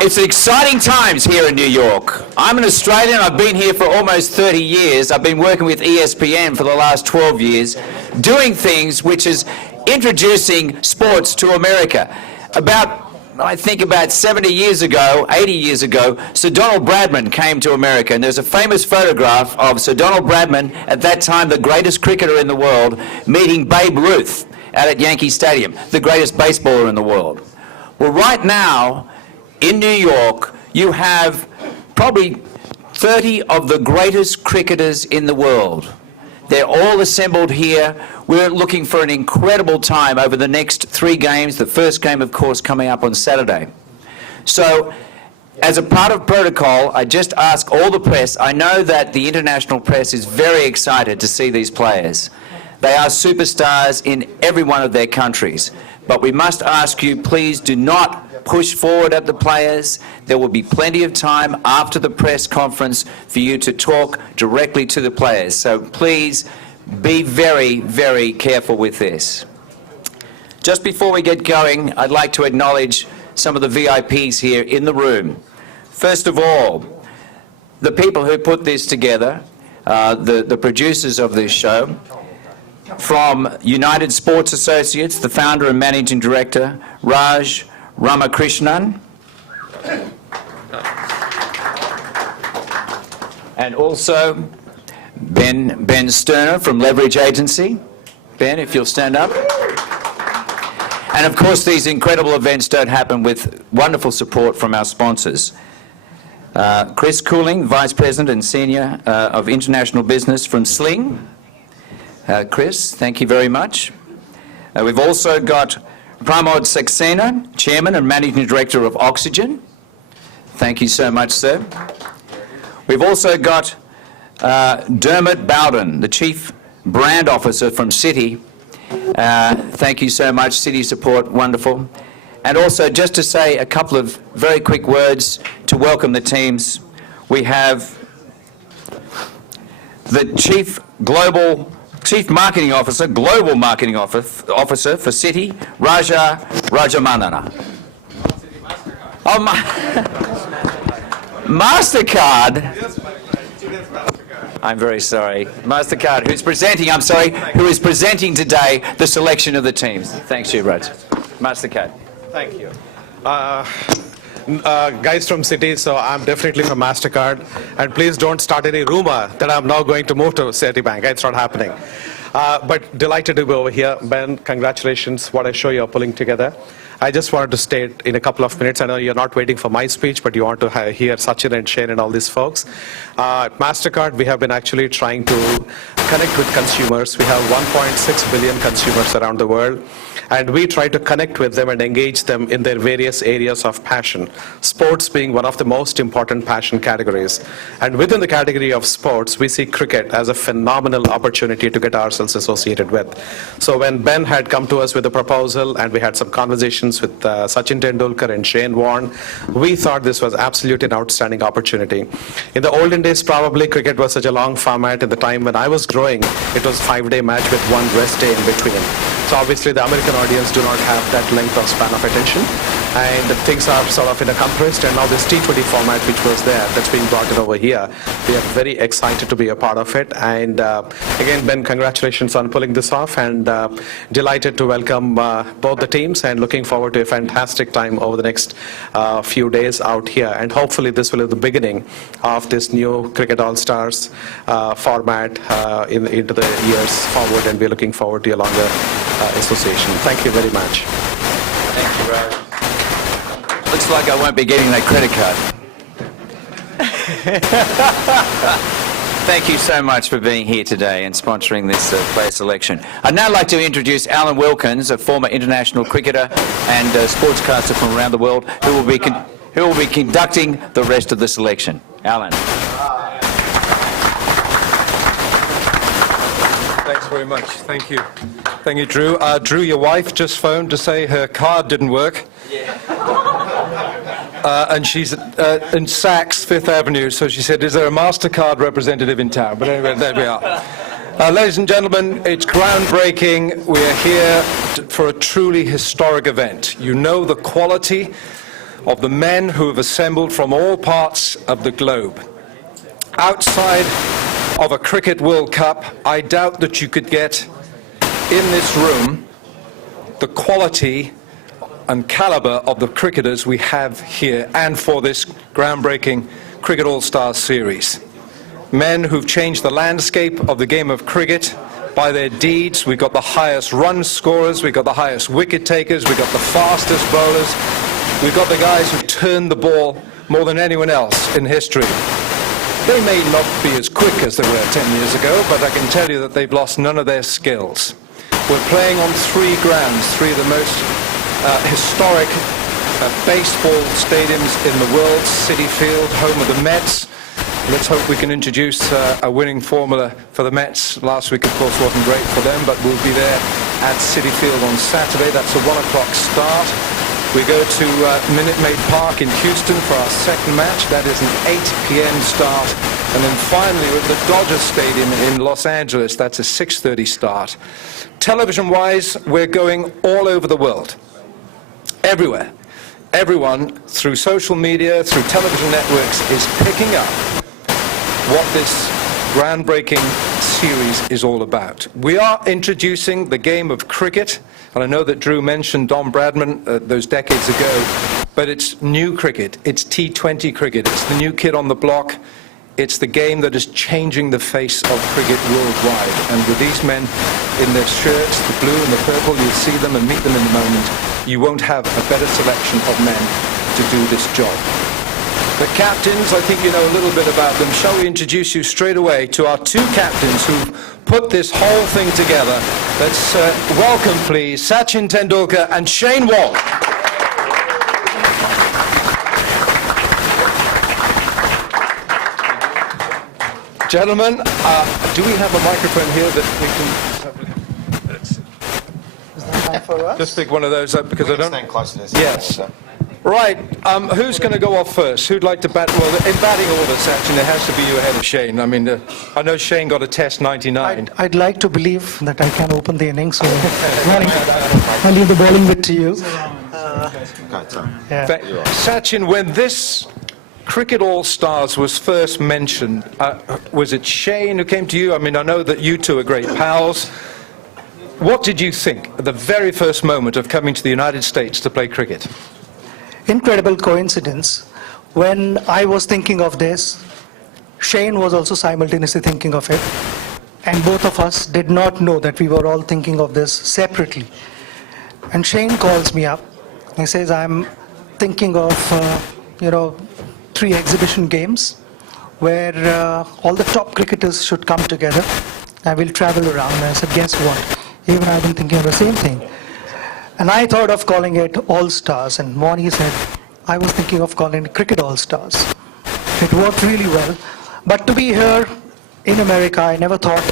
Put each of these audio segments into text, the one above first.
It's exciting times here in New York. I'm an Australian. I've been here for almost 30 years. I've been working with ESPN for the last 12 years, doing things which is introducing sports to America. I think about 70 years ago, 80 years ago, Sir Donald Bradman came to America, and there's a famous photograph of Sir Donald Bradman, at that time the greatest cricketer in the world, meeting Babe Ruth out at Yankee Stadium, the greatest baseballer in the world. Well, right now, in New York, you have probably 30 of the greatest cricketers in the world. They're all assembled here. We're looking for an incredible time over the next 3 games, the first game, of course, coming up on Saturday. So, as a part of protocol, I just ask all the press, I know that the international press is very excited to see these players. They are superstars in every one of their countries. But we must ask you, please do not push forward at the players. There will be plenty of time after the press conference for you to talk directly to the players. So please be very, very careful with this. Just before we get going, I'd like to acknowledge some of the VIPs here in the room. First of all, the people who put this together, the producers of this show. From United Sports Associates, the founder and managing director, Raj Ramakrishnan. And also Ben Sterner from Leverage Agency. Ben, if you'll stand up. And of course, these incredible events don't happen with wonderful support from our sponsors. Chris Cooling, Vice President and Senior of International Business from Sling. Chris, thank you very much. We've also got Pramod Saxena, Chairman and Managing Director of Oxygen. Thank you so much, sir. We've also got Dermot Bowden, the Chief Brand Officer from Citi. Thank you so much, Citi support, wonderful. And also, just to say a couple of very quick words to welcome the teams. We have the Chief Marketing Officer, Global Marketing Officer for Citi, Raja Rajamanana. Oh, MasterCard. I'm very sorry. MasterCard, who is presenting today the selection of the teams. Thanks, you, Raj. MasterCard. Thank you. Guys from Citi, so I'm definitely from MasterCard, and please don't start any rumor that I'm now going to move to Citibank. It's not happening. But delighted to be over here. Ben, congratulations, what a show you're pulling together. I just wanted to state in a couple of minutes, I know you're not waiting for my speech, but you want to hear Sachin and Shane and all these folks. At MasterCard, we have been actually trying to connect with consumers. We have 1.6 billion consumers around the world, and we try to connect with them and engage them in their various areas of passion, sports being one of the most important passion categories. And within the category of sports, we see cricket as a phenomenal opportunity to get ourselves associated with. So when Ben had come to us with a proposal and we had some conversations with Sachin Tendulkar and Shane Warne, we thought this was absolutely an outstanding opportunity. In the olden days, probably cricket was such a long format. At the time when I was growing, it was a 5-day match with 1 rest day in between. So obviously the American audience do not have that length of span of attention, and things are sort of in a compressed, and now this T20 format which was there, that's being brought in over here. We are very excited to be a part of it, and again, Ben, congratulations on pulling this off, and delighted to welcome both the teams, and looking forward to a fantastic time over the next few days out here, and hopefully this will be the beginning of this new Cricket All-Stars format into the years forward, and we're looking forward to a longer association. Thank you very much. Thank you, Raj. Looks like I won't be getting that credit card. Thank you so much for being here today and sponsoring this player selection. I'd now like to introduce Alan Wilkins, a former international cricketer and sportscaster from around the world, who will be conducting the rest of the selection. Alan. Thanks very much. Thank you. Thank you, Drew. Drew, your wife just phoned to say her card didn't work. Yeah. And she's in Saks, Fifth Avenue, so she said, is there a MasterCard representative in town? But anyway, there we are. Ladies and gentlemen, it's groundbreaking. We're here for a truly historic event. You know the quality of the men who have assembled from all parts of the globe. Outside of a Cricket World Cup, I doubt that you could get in this room the quality and caliber of the cricketers we have here and for this groundbreaking Cricket All-Stars series. Men who've changed the landscape of the game of cricket by their deeds. We've got the highest run scorers, we've got the highest wicket takers, we've got the fastest bowlers, we've got the guys who turned the ball more than anyone else in history. They may not be as quick as they were 10 years ago, but I can tell you that they've lost none of their skills. We're playing on 3 grounds, 3 of the most historic baseball stadiums in the world. Citi Field, home of the Mets. Let's hope we can introduce a winning formula for the Mets. Last week, of course, wasn't great for them, but we'll be there at Citi Field on Saturday. That's a 1 o'clock start. We go to Minute Maid Park in Houston for our second match. That is an 8 p.m. start. And then finally, we're at the Dodger Stadium in Los Angeles. That's a 6:30 start. Television-wise, we're going all over the world. Everywhere. Everyone, through social media, through television networks, is picking up what this groundbreaking series is all about. We are introducing the game of cricket, and I know that Drew mentioned Don Bradman those decades ago, but it's new cricket, it's T20 cricket, it's the new kid on the block, it's the game that is changing the face of cricket worldwide. And with these men in their shirts, the blue and the purple, you'll see them and meet them in the moment. You won't have a better selection of men to do this job. The captains, I think you know a little bit about them. Shall we introduce you straight away to our 2 captains who've put this whole thing together? Let's welcome, please, Sachin Tendulkar and Shane Warne. Gentlemen, do we have a microphone here that we can... Is that time for us? Just pick one of those up because I don't... Stand close to this. Yes. Right, who's going to go off first? Who'd like to bat? Well, in batting order, Sachin, it has to be you ahead of Shane. I mean, I know Shane got a test 99. I'd like to believe that I can open the innings, so I'll leave the bowling bit to you. Sachin, when this Cricket All-Stars was first mentioned, was it Shane who came to you? I mean, I know that you two are great pals. What did you think at the very first moment of coming to the United States to play cricket? Incredible coincidence. When I was thinking of this, Shane was also simultaneously thinking of it. And both of us did not know that we were all thinking of this separately. And Shane calls me up. He says, I'm thinking of, 3 exhibition games where all the top cricketers should come together. I will travel around. And I said, guess what? Even I've been thinking of the same thing. And I thought of calling it All-Stars. And Moni said, I was thinking of calling it Cricket All-Stars. It worked really well. But to be here in America, I never thought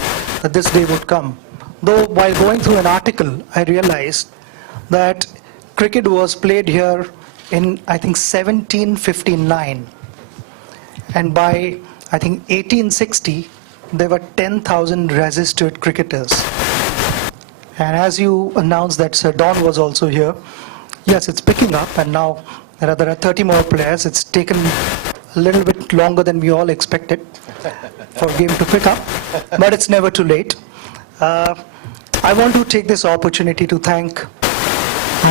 that this day would come. Though while going through an article, I realized that cricket was played here in, I think, 1759. And by, I think, 1860, there were 10,000 registered cricketers. And as you announced that Sir Don was also here, yes, it's picking up, and now there are 30 more players. It's taken a little bit longer than we all expected for game to pick up, but it's never too late. I want to take this opportunity to thank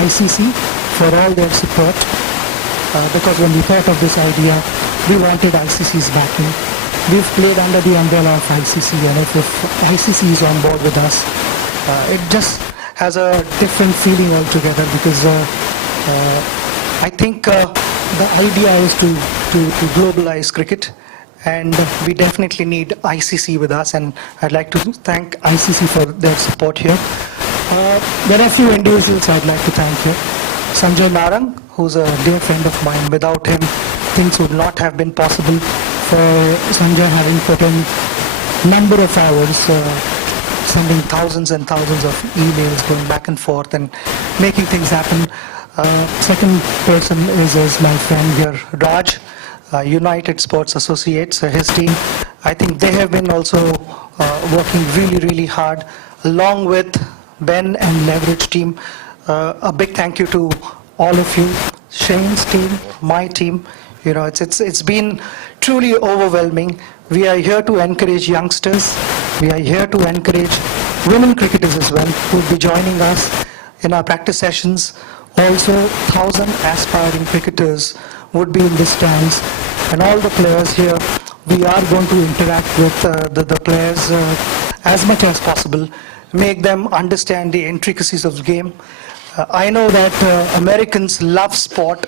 ICC for all their support, because when we thought of this idea, we wanted ICC's backing. We've played under the umbrella of ICC, and if ICC is on board with us, it just has a different feeling altogether, because I think the idea is to globalize cricket, and we definitely need ICC with us, and I'd like to thank ICC for their support here. There are a few individuals I'd like to thank here. Sanjay Narang, who's a dear friend of mine. Without him, things would not have been possible for Sanjay, having put in number of hours, sending thousands and thousands of emails, going back and forth and making things happen. Second person is my friend here, Raj, United Sports Associates, his team. I think they have been also working really, really hard, along with Ben and Leverage team. A big thank you to all of you. Shane's team, my team. You know, it's been truly overwhelming. We are here to encourage youngsters. We are here to encourage women cricketers as well, who will be joining us in our practice sessions. Also, 1,000 aspiring cricketers would be in the stands, and all the players here. We are going to interact with the players as much as possible, make them understand the intricacies of the game. I know that Americans love sport,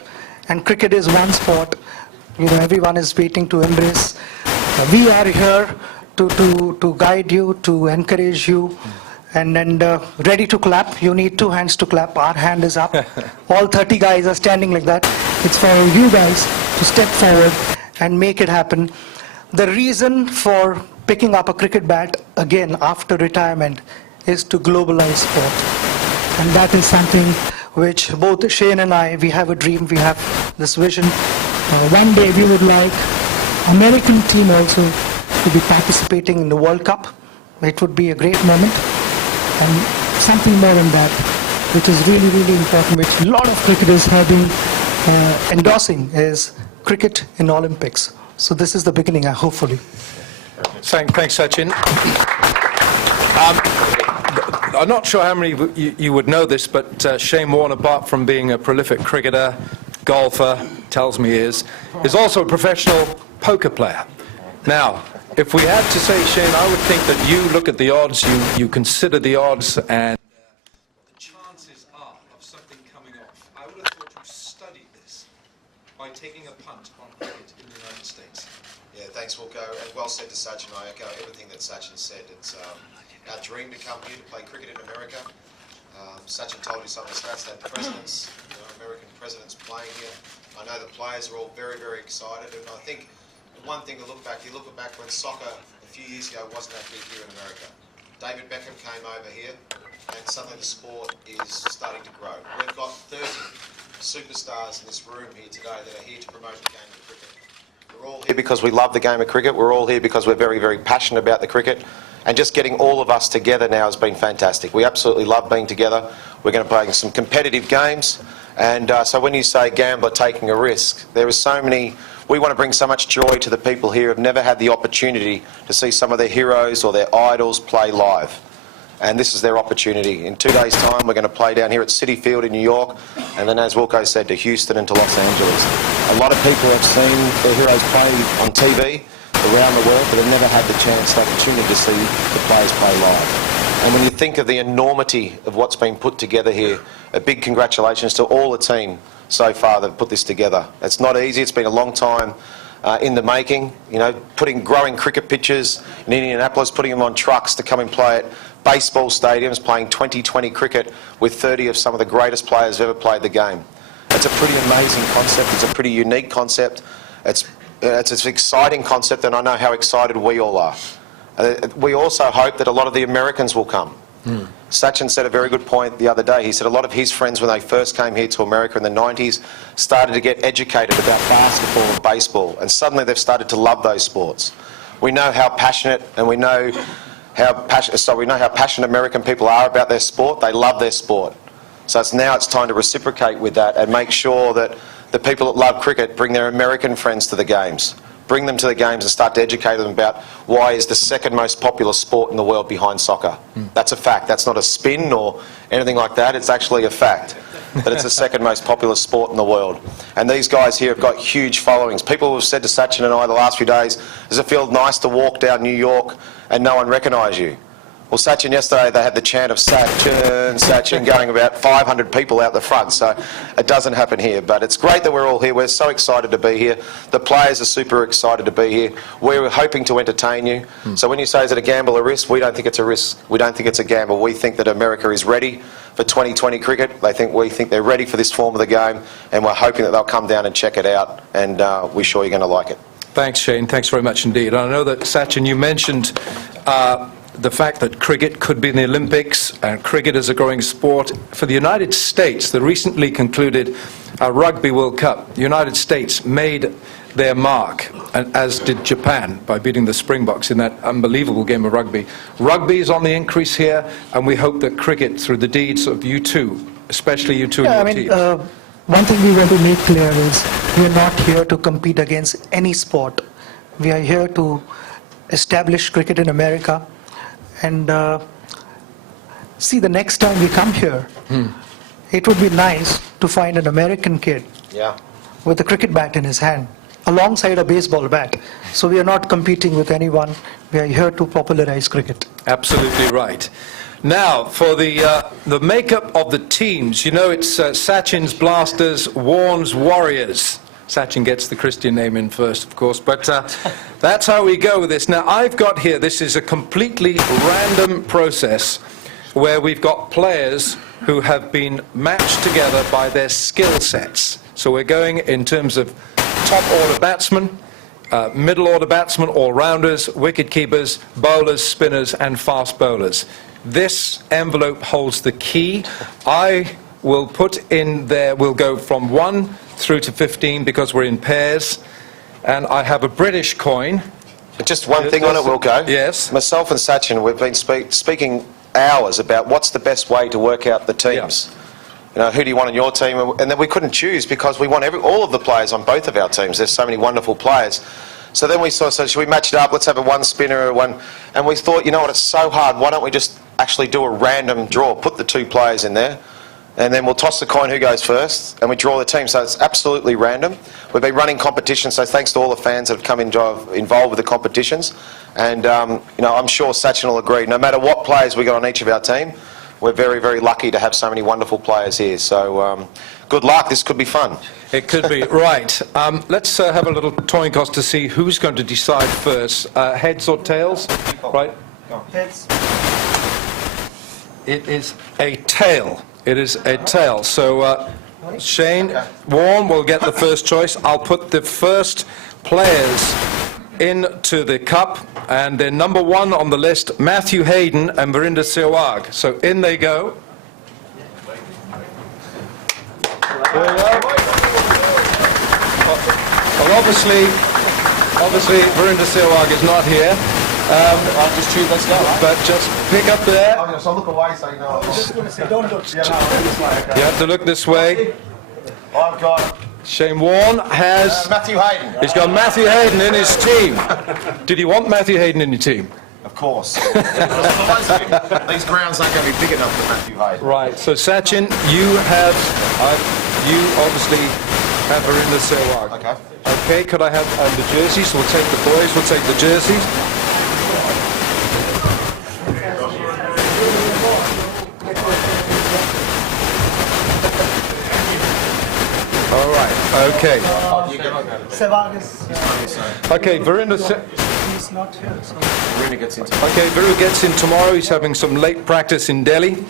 and cricket is one sport. You know, everyone is waiting to embrace. We are here to guide you, to encourage you, and ready to clap. You need 2 hands to clap. Our hand is up. All 30 guys are standing like that. It's for you guys to step forward and make it happen. The reason for picking up a cricket bat again after retirement is to globalize sport. And that is something which both Shane and I, we have a dream, we have this vision. One day we would like American team also to be participating in the World Cup. It would be a great moment. And something more than that, which is really, really important, which a lot of cricketers have been endorsing, is cricket in Olympics. So this is the beginning, hopefully. Thanks, Sachin. I'm not sure how many of you would know this, but Shane Warne, apart from being a prolific cricketer, golfer, tells me is also a professional poker player. Now, if we had to say, Shane, I would think that you look at the odds, you consider the odds, and what the chances are of something coming off. I would have thought you studied this by taking a punt on cricket in the United States. Yeah, thanks, Wilco. And well said to Sachin. I echo everything that Sachin said. It's our dream to come here to play cricket in America. Sachin told you some of the stats. That presidents, American presidents playing here. I know the players are all very, very excited. And I think one thing to look back, you look back when soccer a few years ago wasn't that big here in America. David Beckham came over here, and suddenly the sport is starting to grow. We've got 30 superstars in this room here today that are here to promote the game of cricket. We're all here because we love the game of cricket. We're all here because we're very, very passionate about the cricket. And just getting all of us together now has been fantastic. We absolutely love being together. We're going to play some competitive games. And so when you say gambler taking a risk, there are so many. We want to bring so much joy to the people here who have never had the opportunity to see some of their heroes or their idols play live. And this is their opportunity. In 2 days' time, we're going to play down here at Citi Field in New York, and then, as Wilco said, to Houston and to Los Angeles. A lot of people have seen their heroes play on TV around the world, but they've never had the chance, the opportunity to see the players play live. And when you think of the enormity of what's been put together here, a big congratulations to all the team so far that have put this together. It's not easy. It's been a long time in the making. You know, growing cricket pitches in Indianapolis, putting them on trucks to come and play at baseball stadiums, playing 2020 cricket with 30 of some of the greatest players who've ever played the game. It's a pretty amazing concept. It's a pretty unique concept. It's an exciting concept, and I know how excited we all are. We also hope that a lot of the Americans will come. Sachin said a very good point the other day. He said a lot of his friends, when they first came here to America in the 90s, started to get educated about basketball and baseball, and suddenly they've started to love those sports. We know how passionate, and we know how passionate American people are about their sport. They love their sport. So now it's time to reciprocate with that and make sure that the people that love cricket bring their American friends to the games. Bring them to the games and start to educate them about why is the second most popular sport in the world behind soccer. That's a fact. That's not a spin or anything like that. It's actually a fact that it's the second most popular sport in the world. And these guys here have got huge followings. People have said to Sachin and I the last few days, does it feel nice to walk down New York and no one recognise you? Well, Sachin, yesterday they had the chant of Sachin, Sachin, going about 500 people out the front, so it doesn't happen here. But it's great that we're all here. We're so excited to be here. The players are super excited to be here. We're hoping to entertain you. So when you say, is it a gamble or risk? We don't think it's a risk. We don't think it's a gamble. We think that America is ready for 2020 cricket. We think they're ready for this form of the game, and we're hoping that they'll come down and check it out, and we're sure you're going to like it. Thanks, Shane. Thanks very much indeed. I know that, Sachin, you mentioned the fact that cricket could be in the Olympics, and cricket is a growing sport. For the United States, the recently concluded Rugby World Cup, the United States made their mark, and as did Japan, by beating the Springboks in that unbelievable game of rugby. Rugby is on the increase here, and we hope that cricket, through the deeds of you two, especially you two and your teams. one thing we want to make clear is we are not here to compete against any sport. We are here to establish cricket in America. And see, the next time we come here, it would be nice to find an American kid with a cricket bat in his hand alongside a baseball bat. So we are not competing with anyone. We are here to popularize cricket. Absolutely right. Now, for the makeup of the teams, you know, it's Sachin's Blasters, Warren's Warriors. Sachin gets the Christian name in first, of course, but that's how we go with this. Now, I've got here, this is a completely random process where we've got players who have been matched together by their skill sets. So we're going in terms of top order batsmen, middle order batsmen, all-rounders, wicket-keepers, bowlers, spinners, and fast bowlers. This envelope holds the key. I will put in there, we'll go from 1 through to 15 because we're in pairs. And I have a British coin. Just one thing on it, Wilco. Yes. Myself and Sachin, we've been speaking hours about what's the best way to work out the teams. You know, who do you want on your team? And then we couldn't choose because we want all of the players on both of our teams. There's so many wonderful players. So then we saw, so should we match it up? Let's have a one spinner, one. And we thought, you know what, it's so hard. Why don't we just actually do a random draw? Put the 2 players in there. And then we'll toss the coin who goes first, and we draw the team. So it's absolutely random. We've been running competitions, so thanks to all the fans that have come involved with the competitions. And, you know, I'm sure Sachin will agree. No matter what players we got on each of our team, we're very, very lucky to have so many wonderful players here. So good luck. This could be fun. It could be. Right. Let's have a little toying toss to see who's going to decide first. Heads or tails? Right. Heads. It is a tail. It is a tail. So Shane, Warren will get the first choice. I'll put the first players into the cup, and then number 1 on the list, Matthew Hayden and Verinder Sehwag. So in they go. Well, obviously Verinder Sehwag is not here. I'll just choose, let's go. But just pick up there. So look away so you know. Just going to say, don't look. You have to look this way. I've got Shane Warne has... Matthew Hayden. He's got Matthew Hayden in his team. Did you want Matthew Hayden in your team? Of course. These grounds aren't going to be big enough for Matthew Hayden. Right, so Sachin, you obviously have Verinder Sehwag. Okay. Okay, could I have the jerseys? We'll take the boys, we'll take the jerseys. All right, okay. Sehwag is Okay, Verinder he's not here. So. Okay, Viru gets in tomorrow. He's having some late practice in Delhi.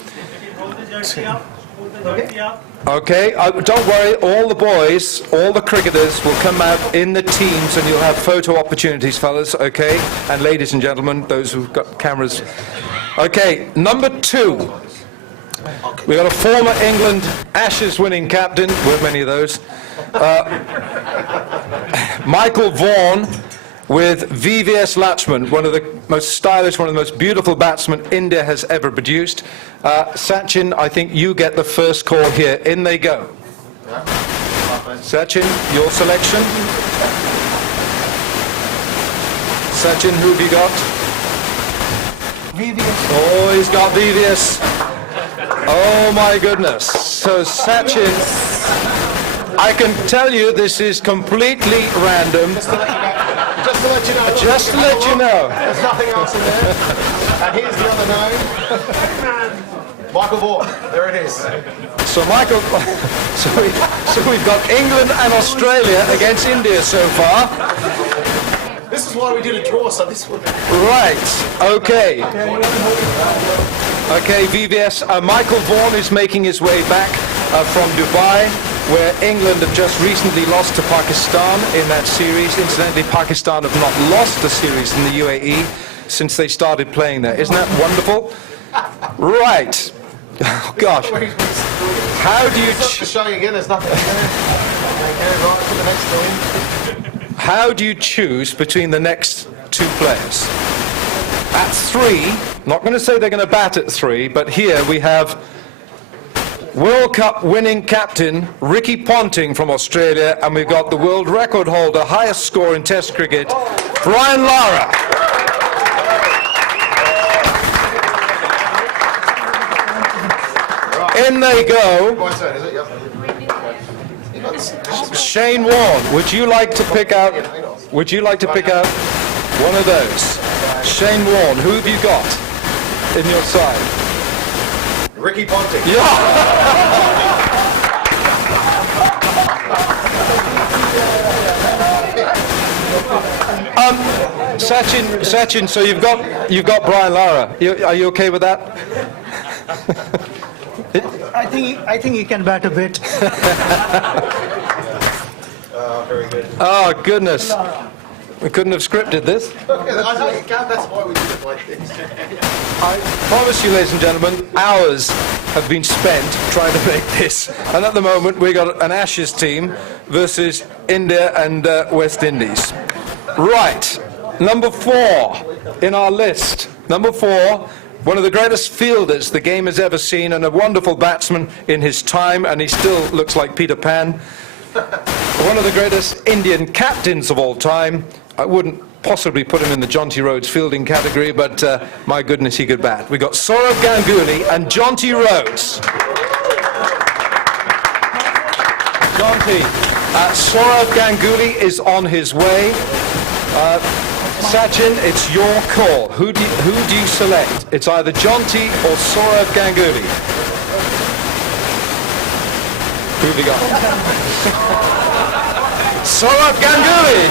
Okay, don't worry. All the boys, all the cricketers will come out in the teams and you'll have photo opportunities, fellas, okay? And ladies and gentlemen, those who've got cameras. Okay, number 2. We got a former England Ashes winning captain. Weren't many of those. Michael Vaughan with VVS Lachman, one of the most stylish, one of the most beautiful batsmen India has ever produced. Sachin, I think you get the first call here. In they go. Sachin, your selection. Sachin, who have you got? VVS. Oh, he's got VVS. Oh my goodness. So Sachin, I can tell you this is completely random. Just to let you know. Just to let you know. There's nothing else in there. And here's the other name. Michael Vaughan. There it is. So Michael, so we've got England and Australia against India so far. This is why we did a draw, so this would... Right, okay. Okay, VVS, Michael Vaughan is making his way back from Dubai, where England have just recently lost to Pakistan in that series. Incidentally, Pakistan have not lost a series in the UAE since they started playing there. Isn't that wonderful? Right. Oh, gosh. How do you... To show you again, there's nothing in there. Okay, right, put the next two in. How do you choose between the next 2 players? At 3, not going to say they're going to bat at 3, but here we have World Cup winning captain Ricky Ponting from Australia, and we've got the world record holder, highest score in Test cricket, Brian Lara. In they go. Shane Warne, would you like to pick out one of those? Shane Warne, who have you got in your side? Ricky Ponting. Sachin, so you've got Brian Lara. Are you okay with that? I think he can bat a bit. Very good. Oh goodness, we couldn't have scripted this. I know you can't, that's why we did it like this. I promise you, ladies and gentlemen, hours have been spent trying to make this, and at the moment we got an Ashes team versus India and West Indies. Right, number 4 in our list. Number 4, one of the greatest fielders the game has ever seen, and a wonderful batsman in his time, and he still looks like Peter Pan. One of the greatest Indian captains of all time. I wouldn't possibly put him in the Jonty Rhodes fielding category, but my goodness, he could bat. We got Sourav Ganguly and Jonty Rhodes. Jonty, Sourav Ganguly is on his way. Sachin, it's your call. Who do you select? It's either Jonty or Sourav Ganguly. Who have you got? Sourav Ganguly!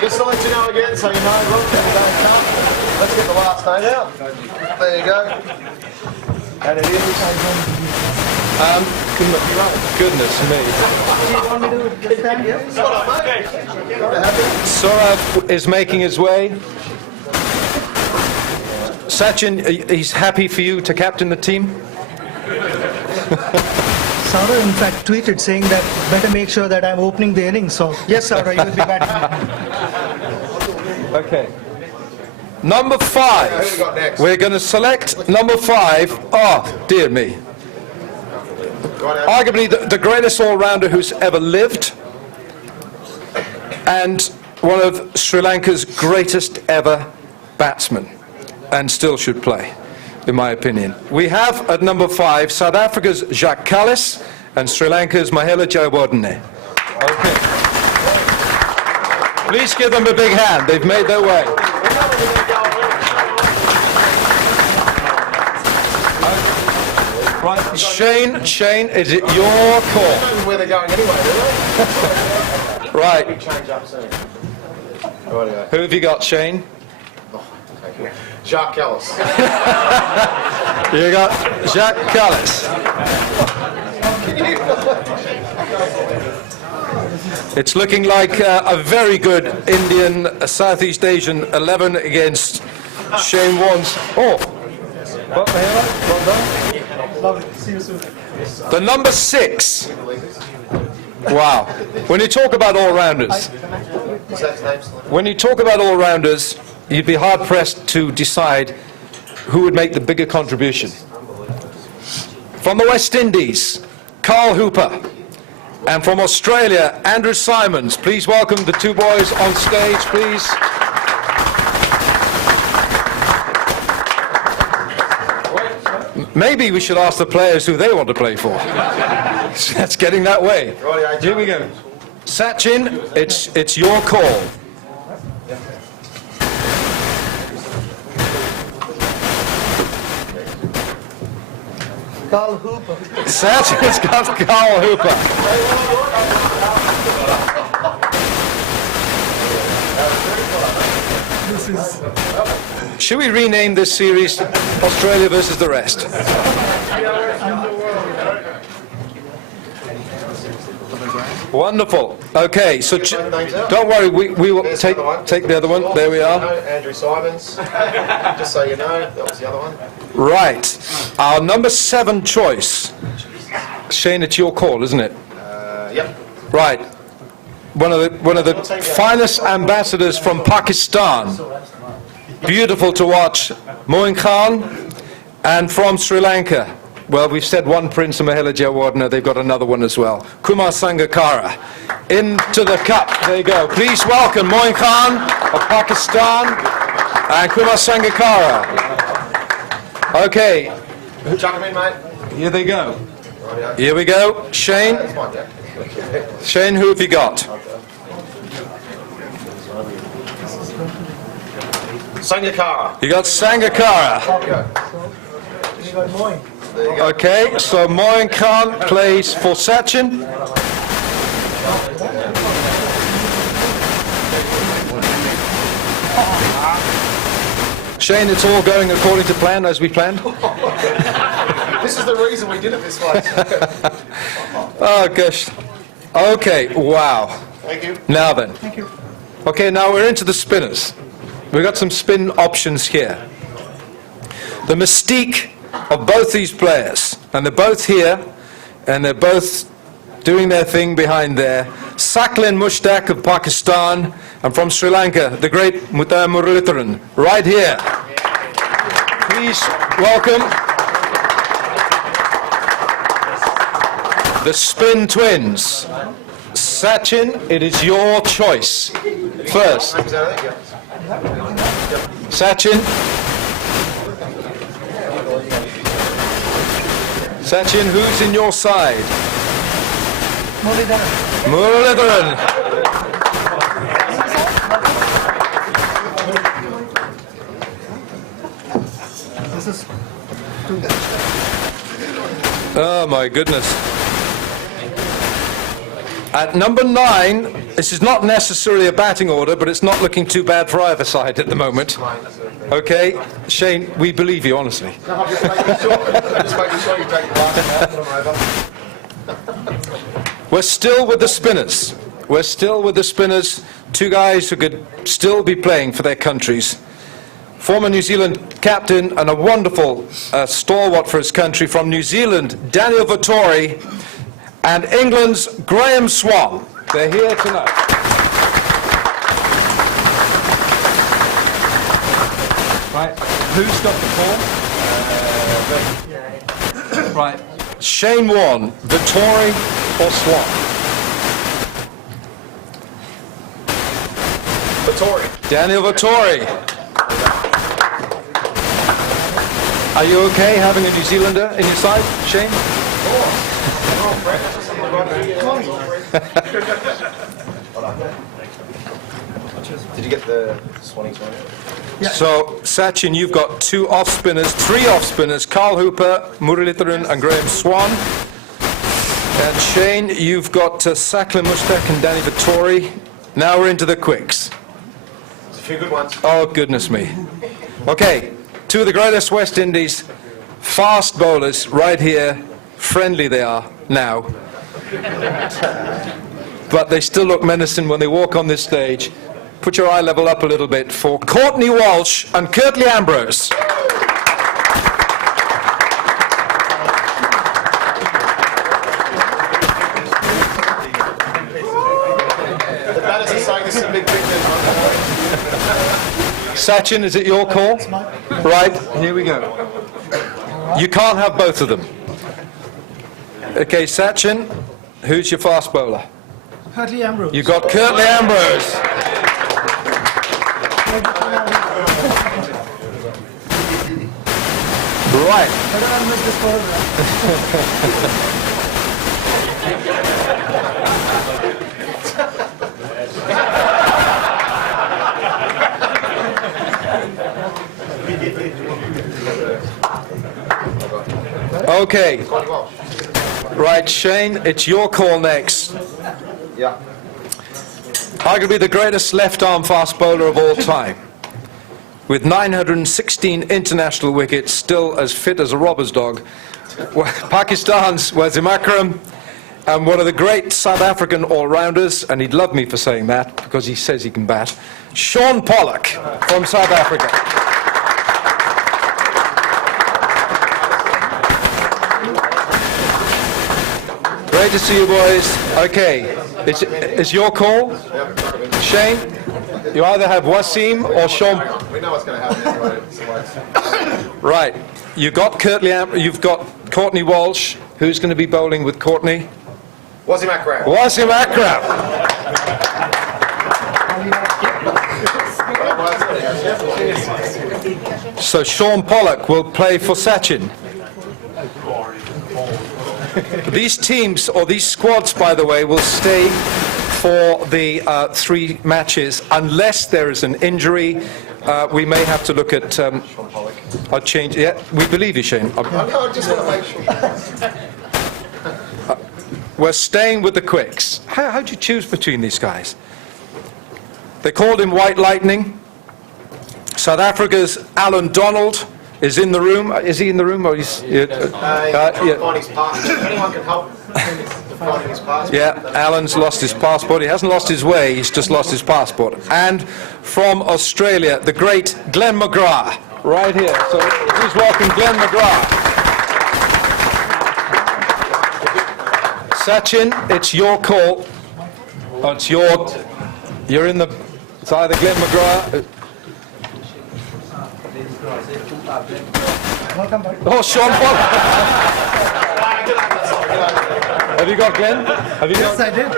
Just to let you know again, so you know, look, let's get the last name out. There you go. And it is. Goodness me. Sourav is making his way. Sachin, he's happy for you to captain the team? Saurav, in fact, tweeted saying that better make sure that I'm opening the innings. So, yes, Saurav, you will be batting. Okay. Number 5. Who we got next? We're going to select number 5. Oh, dear me. Arguably the greatest all-rounder who's ever lived, and one of Sri Lanka's greatest ever batsmen, and still should play, in my opinion. We have at number 5 South Africa's Jacques Kallis and Sri Lanka's Mahela Jayawardene. Okay. Please give them a big hand. They've made their way. Right, Shane, is it your call? Where they're going anyway, do Right, they? Change up soon. who have you got, Shane? Thank you. Jacques Kallis. You got Jacques Kallis. It's looking like a very good Indian, Southeast Asian 11 against Shane Warne's. Oh, well done. The number 6. Wow. When you talk about all-rounders, you'd be hard-pressed to decide who would make the bigger contribution. From the West Indies, Carl Hooper. And from Australia, Andrew Simons. Please welcome the two boys on stage, please. Maybe we should ask the players who they want to play for. That's getting that way. Here we go. Sachin, it's your call. Carl Hooper. Sachin's got Carl Hooper. Should we rename this series Australia versus the rest? Wonderful. Okay, so don't worry, we will take the other one. There we are. Andrew Simons. Just so you know, that was the other one. Right. Our number 7 choice. Shane, it's your call, isn't it? Yep. Right. One of the finest ambassadors from Pakistan. Beautiful to watch. Moin Khan And from Sri Lanka, well, we've said one Prince of Mahela Jayawardena, they've got another one as well. Kumar Sangakkara into the cup. There you go. Please welcome Moin Khan of Pakistan and Kumar Sangakkara. Okay, Chuck 'em in, mate. here they go. Here we go. Shane. Shane, who have you got? Sangakkara. You got Sangakkara. Okay, so Moin Khan plays for Sachin. Shane, it's all going according to plan, as we planned. This is the reason we did it this way. Oh, gosh. Okay, wow. Thank you. Now then. Okay, now we're into the spinners. We've got some spin options here. The mystique of both these players, and they're both here, and they're both doing their thing behind there. Saklin Mushtaq of Pakistan, and from Sri Lanka, the great Mutaya Muralitharan, right here. Please welcome the spin twins. Sachin, it is your choice. First, Sachin. Sachin, who's in your side? Muralitharan. Oh my goodness. At number 9, this is not necessarily a batting order, but it's not looking too bad for either side at the moment. Okay, Shane, we believe you, honestly. No, I'm just making sure. You take the last and over. We're still with the spinners. We're still with the spinners. Two guys who could still be playing for their countries. Former New Zealand captain and a wonderful stalwart for his country from New Zealand, Daniel Vettori, and England's Graham Swan. They're here tonight. Right, who's got the ball? Right, Shane Warne, Vettori or Swan? Vettori. Daniel Vettori. Are you okay having a New Zealander in your side, Shane? Did you get the Swanee? So, Sachin, you've got 2 off-spinners, 3 off-spinners, Carl Hooper, Muralitharan and Graham Swan. And Shane, you've got Saklin Mushtaq and Danny Vettori. Now we're into the quicks. There's a few good ones. Oh, goodness me. Okay, 2 of the greatest West Indies fast bowlers right here. Friendly they are now. But they still look menacing when they walk on this stage. Put your eye level up a little bit for Courtney Walsh and Curtly Ambrose. The batters are saying this is a big picture. Sachin, is it your call? Right, here we go. You can't have both of them. Okay, Sachin, who's your fast bowler? Curtly Ambrose. You got Curtly Ambrose. Right. Okay. Right, Shane, it's your call next. Yeah. Arguably the greatest left-arm fast bowler of all time. With 916 international wickets, still as fit as a robber's dog. Pakistan's Wasim Akram, and one of the great South African all-rounders, and he'd love me for saying that, because he says he can bat, Sean Pollock from South Africa. Great to see you, boys. Okay, it's your call. Shane, you either have Wasim or Sean. We know what's going to happen anyway. Right. you've got Courtney Walsh. Who's going to be bowling with Courtney? Wasim Akram. Wasim Akram. So Sean Pollock will play for Sachin. These teams, or these squads, by the way, will stay for the 3 matches unless there is an injury. We may have to look at a change. Yeah, we believe you, Shane. No, I just want to make sure. We're staying with the quicks. How do you choose between these guys? They called him White Lightning. South Africa's Alan Donald is in the room. Is he in the room? Or he's, Find his passport. Anyone can help finding his passport. Yeah, Alan's lost his passport. He hasn't lost his way, he's just lost his passport. And from Australia, the great Glenn McGrath, right here. So please welcome Glenn McGrath. Sachin, it's your call. Oh, it's you're in the, it's either Glenn McGrath. Oh, Sean Paul. Have you got Glenn? Yes, I did.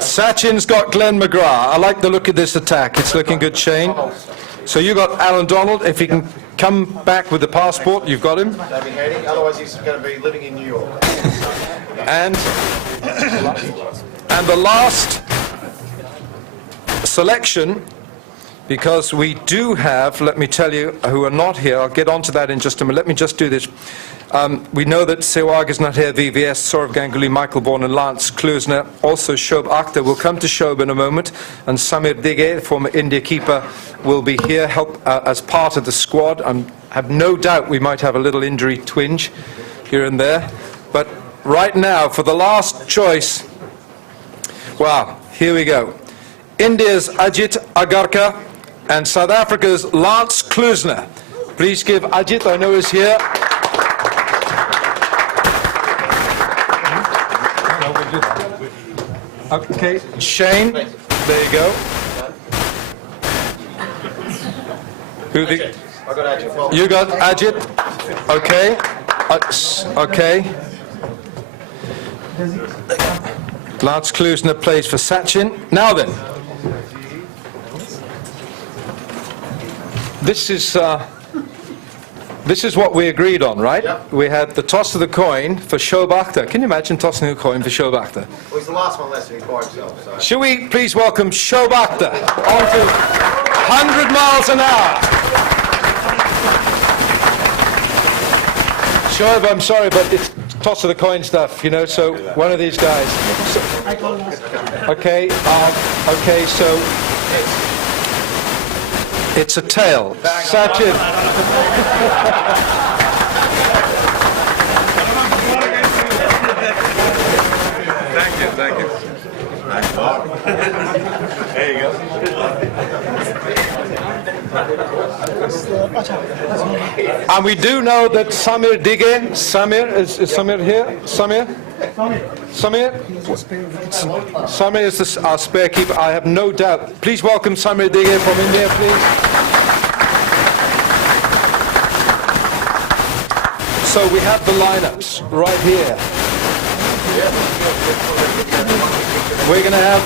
Sachin's got Glenn McGrath. I like the look of this attack. It's looking good, Shane. So you got Alan Donald. If he can come back with the passport, you've got him. That'd be handy. Otherwise, he's going to be living in New York. And the last selection, because we do have, let me tell you, who are not here. I'll get onto that in just a minute. Let me just do this. We know that Sehwag is not here, VVS, Saurav Ganguly, Michael Vaughan and Lance Klusner. Also Shob Akhtar. We'll come to Shob in a moment. And Samir Dige, former India keeper, will be here help as part of the squad. I have no doubt we might have a little injury twinge here and there. But right now, for the last choice, wow, here we go. India's Ajit Agarkar and South Africa's Lance Klusner. Please give Ajit, I know, is here. Okay, Shane, there you go. Who the, I got Ajit. you got Ajit, okay, okay. Lance Klusner plays for Sachin. Now then, this is what we agreed on, right? Yep. We had the toss of the coin for Shob Akhtar. Can you imagine tossing a coin for Shob Akhtar? Well, he's the last one left, and he by himself. So. Shall we please welcome Shob Akhtar on to 100 miles an hour. Shob, I'm sorry, but it's toss of the coin stuff, you know, so one of these guys. So, okay, okay, so it's a tail. Sachin. Thank you. There you go. And we do know that Samir Dige, is Samir here? Samir is our spare keeper, I have no doubt. Please welcome Samir Dige from India, please. So we have the lineups right here. We're going to have,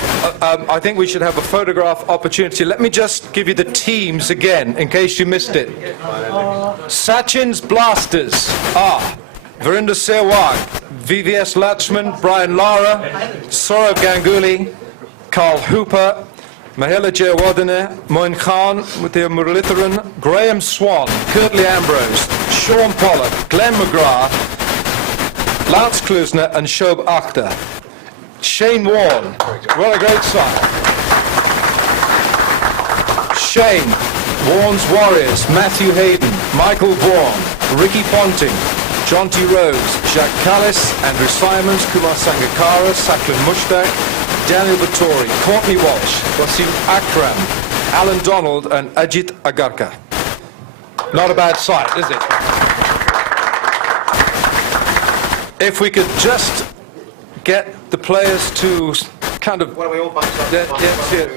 I think we should have a photograph opportunity. Let me just give you the teams again, in case you missed it. Sachin's Blasters are Virender Sehwag, VVS Latchman, Brian Lara, Saurav Ganguly, Carl Hooper, Mahela Jayawardene, Moin Khan, Muthia Muralitharan, Graham Swan, Curtly Ambrose, Sean Pollock, Glenn McGrath, Lance Klusner and Shob Akhtar. Shane Warne, what a great side. Shane, Warne's Warriors, Matthew Hayden, Michael Vaughan, Ricky Ponting, John T. Rose, Jacques Callis, Andrew Simons, Kumar Sangakkara, Saklin Mushtaq, Daniel Vittori, Courtney Walsh, Wasim Akram, Alan Donald and Ajit Agarkar. Not a bad sight, is it? If we could just get the players to kind of... What are we all bunched up? Yes, yeah.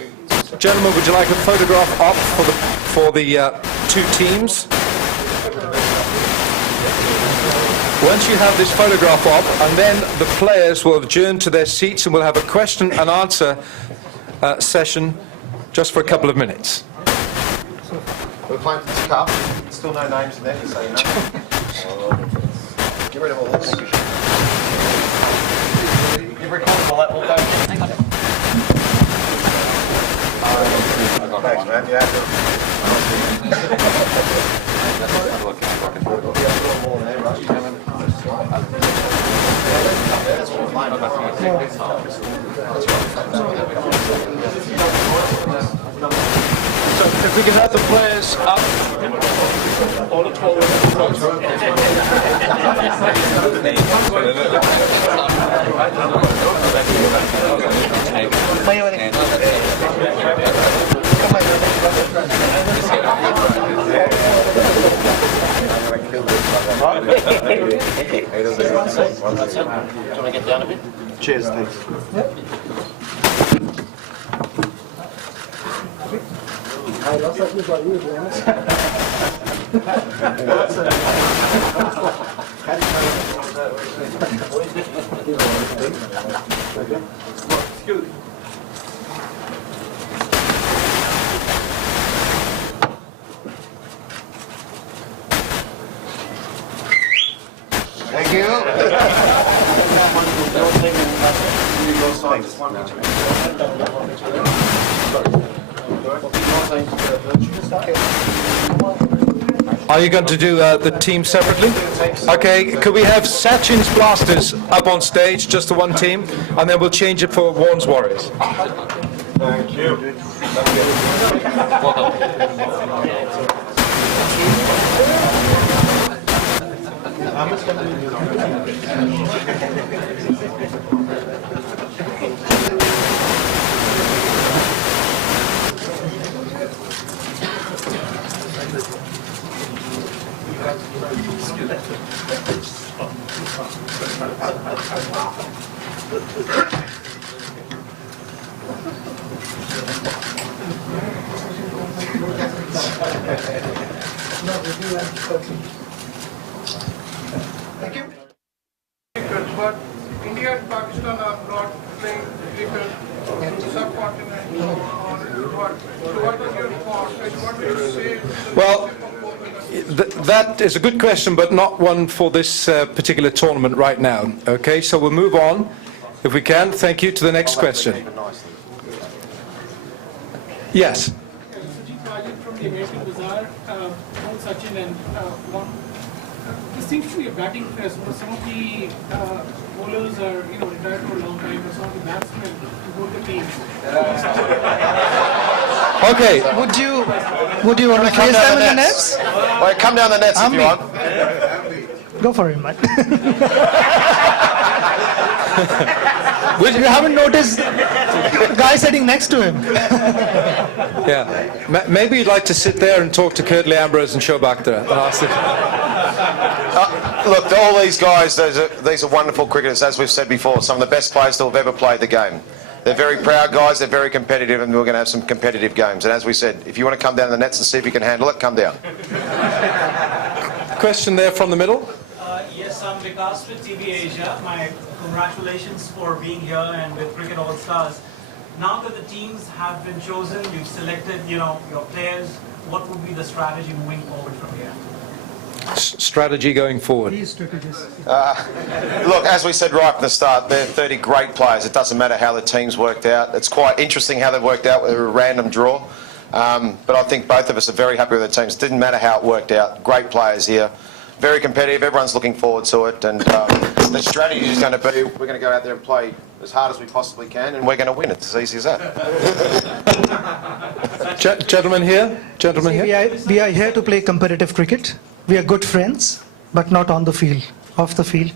Gentlemen, would you like a photograph up for the two teams? Once you have this photograph up, and then the players will adjourn to their seats and we'll have a question and answer session just for a couple of minutes. We're playing for the cup. Still no names in there, so you know. Get rid of all this. You've recorded all that, all that. Thanks, man. Yeah. So if we can have the players up. All the 12. Cheers, thanks. Thank you. Are you going to do the team separately? Okay, could we have Sachin's Blasters up on stage, just the one team, and then we'll change it for Warren's Warriors. Thank you. Thank you. But India and Pakistan are not playing cricket in the subcontinent or what? So what was your thought? And what do you say to the Well, leadership of both? that is a good question, but not one for this particular tournament right now. Okay, so we'll move on, if we can. Thank you. To the next question. Yes. From the American Bazaar, both Sachin and one. This seems to be a batting fest. Some of the bowlers are, retired for a long time, but some of the batsmen go to teams. Okay. Would you want to face them in the nets? Well, come down the nets if you want. Go for it, man. You haven't noticed the guy sitting next to him. Yeah. Maybe you'd like to sit there and talk to Curtly Ambrose and Shobak there. Look, all these guys, these are wonderful cricketers, as we've said before, some of the best players that have ever played the game. They're very proud guys, they're very competitive, and we're going to have some competitive games. And as we said, if you want to come down the nets and see if you can handle it, come down. Question there from the middle. Yes, I'm Vikas with TV Asia. My congratulations for being here and with Cricket All Stars. Now that the teams have been chosen, you've selected, your players, what would be the strategy moving forward from here? Strategy going forward. Look, as we said right from the start, they're 30 great players. It doesn't matter how the teams worked out. It's quite interesting how they worked out with a random draw. But I think both of us are very happy with the teams. It didn't matter how it worked out. Great players here. Very competitive. Everyone's looking forward to it. And the strategy is going to be, we're going to go out there and play as hard as we possibly can, and we're going to win. It's as easy as that. Gentlemen here. Gentlemen here. We are here to play competitive cricket. We are good friends, but not on the field, off the field.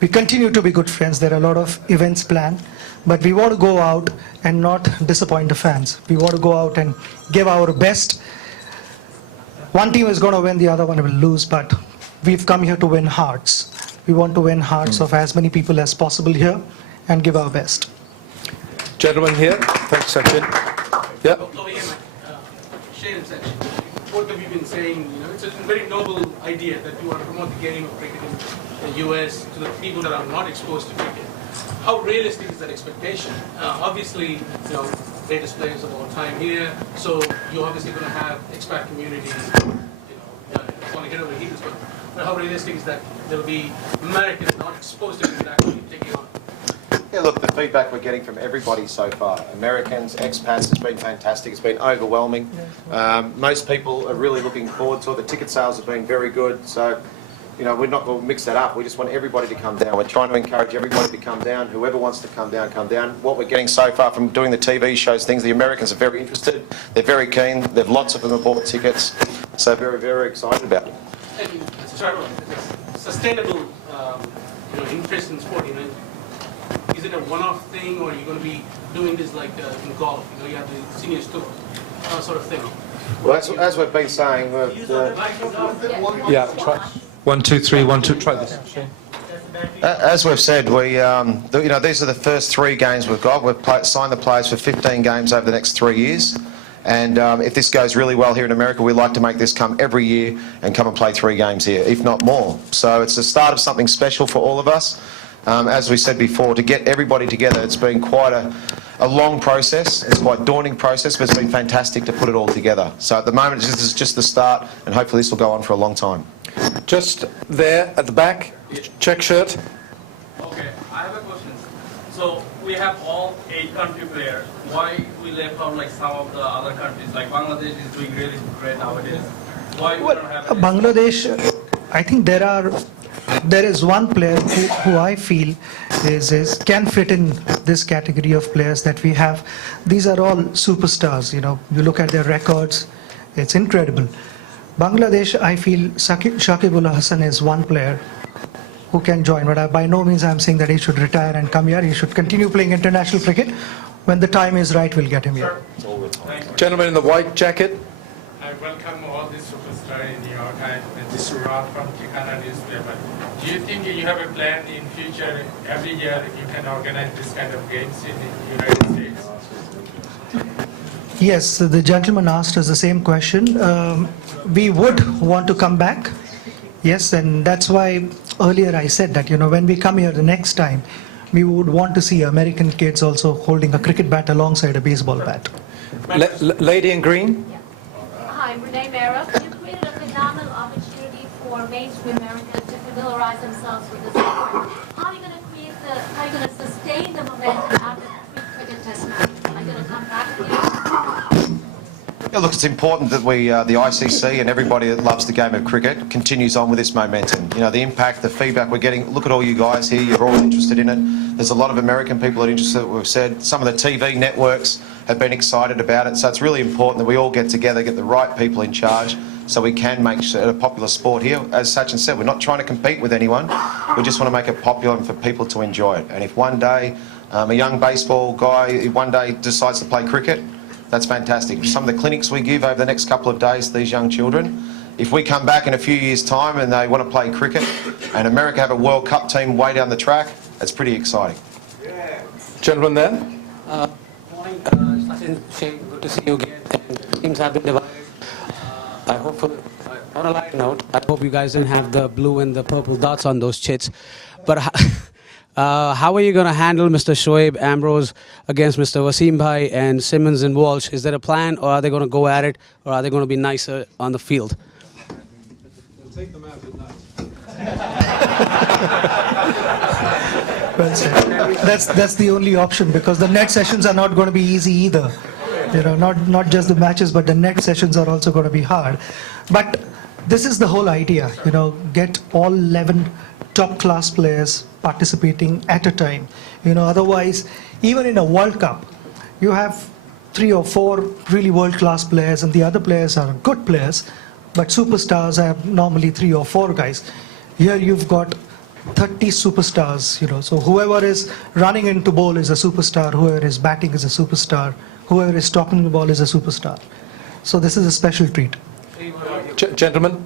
We continue to be good friends. There are a lot of events planned, but we want to go out and not disappoint the fans. We want to go out and give our best. One team is going to win, the other one will lose, but we've come here to win hearts. We want to win hearts of as many people as possible here and give our best. Gentlemen here. Thanks, Sachin. Yeah. both of you been saying, it's a very noble idea that you want to promote the game of cricket in the US to the people that are not exposed to cricket. How realistic is that expectation? Obviously, greatest players of all time here, so you're obviously going to have expat communities, I want to get over here, but how realistic is that there will be Americans not exposed to cricket actually taking on? Yeah, look, the feedback we're getting from everybody so far, Americans, expats, has been fantastic. It's been overwhelming. Most people are really looking forward to it. The ticket sales have been very good. So, we're not going to mix that up. We just want everybody to come down. We're trying to encourage everybody to come down. Whoever wants to come down, come down. What we're getting so far from doing the TV shows, things, the Americans are very interested. They're very keen. There's lots of them have bought tickets. So very, very excited about it. And sustainable, interest in sport, is it a one-off thing, or are you going to be doing this like in golf? You have the seniors tour sort of thing. Well, as we've been saying, Yeah, try. 1, 2, 3, 1, 2. Try this. as we've said, these are the first 3 games we've got. We've signed the players for 15 games over the next 3 years. And if this goes really well here in America, we like to make this come every year and come and play 3 games here, if not more. So it's the start of something special for all of us. As we said before, to get everybody together, it's been quite a long process. It's quite a daunting process, but it's been fantastic to put it all together. So at the moment, this is just the start, and hopefully this will go on for a long time. Just there at the back, check shirt. Okay, I have a question. So we have all 8 country players. Why we left out like some of the other countries? Like Bangladesh is doing really great nowadays. Why we don't have Bangladesh, I think there is one player who I feel can fit in this category of players that we have. These are all superstars. You look at their records, it's incredible. Bangladesh, I feel Shakibullah Hassan is one player who can join, but by no means I'm saying that he should retire and come here. He should continue playing international cricket. When the time is right, we'll get him here. Gentleman in the white jacket. I welcome all these superstars in New York. This is Rod from Tikana newspaper. Do you think you have a plan in future, every year you can organize this kind of games in the United States? Yes, the gentleman asked us the same question. We would want to come back. Yes, and that's why earlier I said that, when we come here the next time, we would want to see American kids also holding a cricket bat alongside a baseball bat. Lady in green. Hi, Renee Mara. You created a phenomenal opportunity for mainstream Americans to familiarize themselves with the sport. How are you going to sustain the momentum after the cricket test match? Are you going to come back again? Yeah, look, it's important that we, the ICC and everybody that loves the game of cricket continues on with this momentum. The impact, the feedback we're getting. Look at all you guys here, you're all interested in it. There's a lot of American people that are interested, we've said. Some of the TV networks have been excited about it. So it's really important that we all get together, get the right people in charge, so we can make it a popular sport here. As Sachin said, we're not trying to compete with anyone. We just want to make it popular and for people to enjoy it. And if one day a young baseball guy one day decides to play cricket, that's fantastic. Some of the clinics we give over the next couple of days to these young children, if we come back in a few years' time and they want to play cricket and America have a World Cup team way down the track, it's pretty exciting. Yeah. Gentleman there. Morning, Sachin, Shane, good to see you again. And teams have been divided. I hope, on a light note, I hope you guys didn't have the blue and the purple dots on those chits. But how are you going to handle Mr. Shoaib Ambrose against Mr. Wasim Bhai and Simmons and Walsh? Is there a plan, or are they going to go at it, or are they going to be nicer on the field? We'll take them out at night. Well said. That's the only option, because the net sessions are not going to be easy either. Not just the matches, but the net sessions are also going to be hard. But this is the whole idea, get all 11 top-class players participating at a time. Otherwise, even in a World Cup, you have 3 or 4 really world-class players, and the other players are good players, but superstars have normally 3 or 4 guys. Here you've got 30 superstars, so whoever is running into bowl is a superstar, whoever is batting is a superstar, whoever is stopping the ball is a superstar. So this is a special treat. Gentlemen.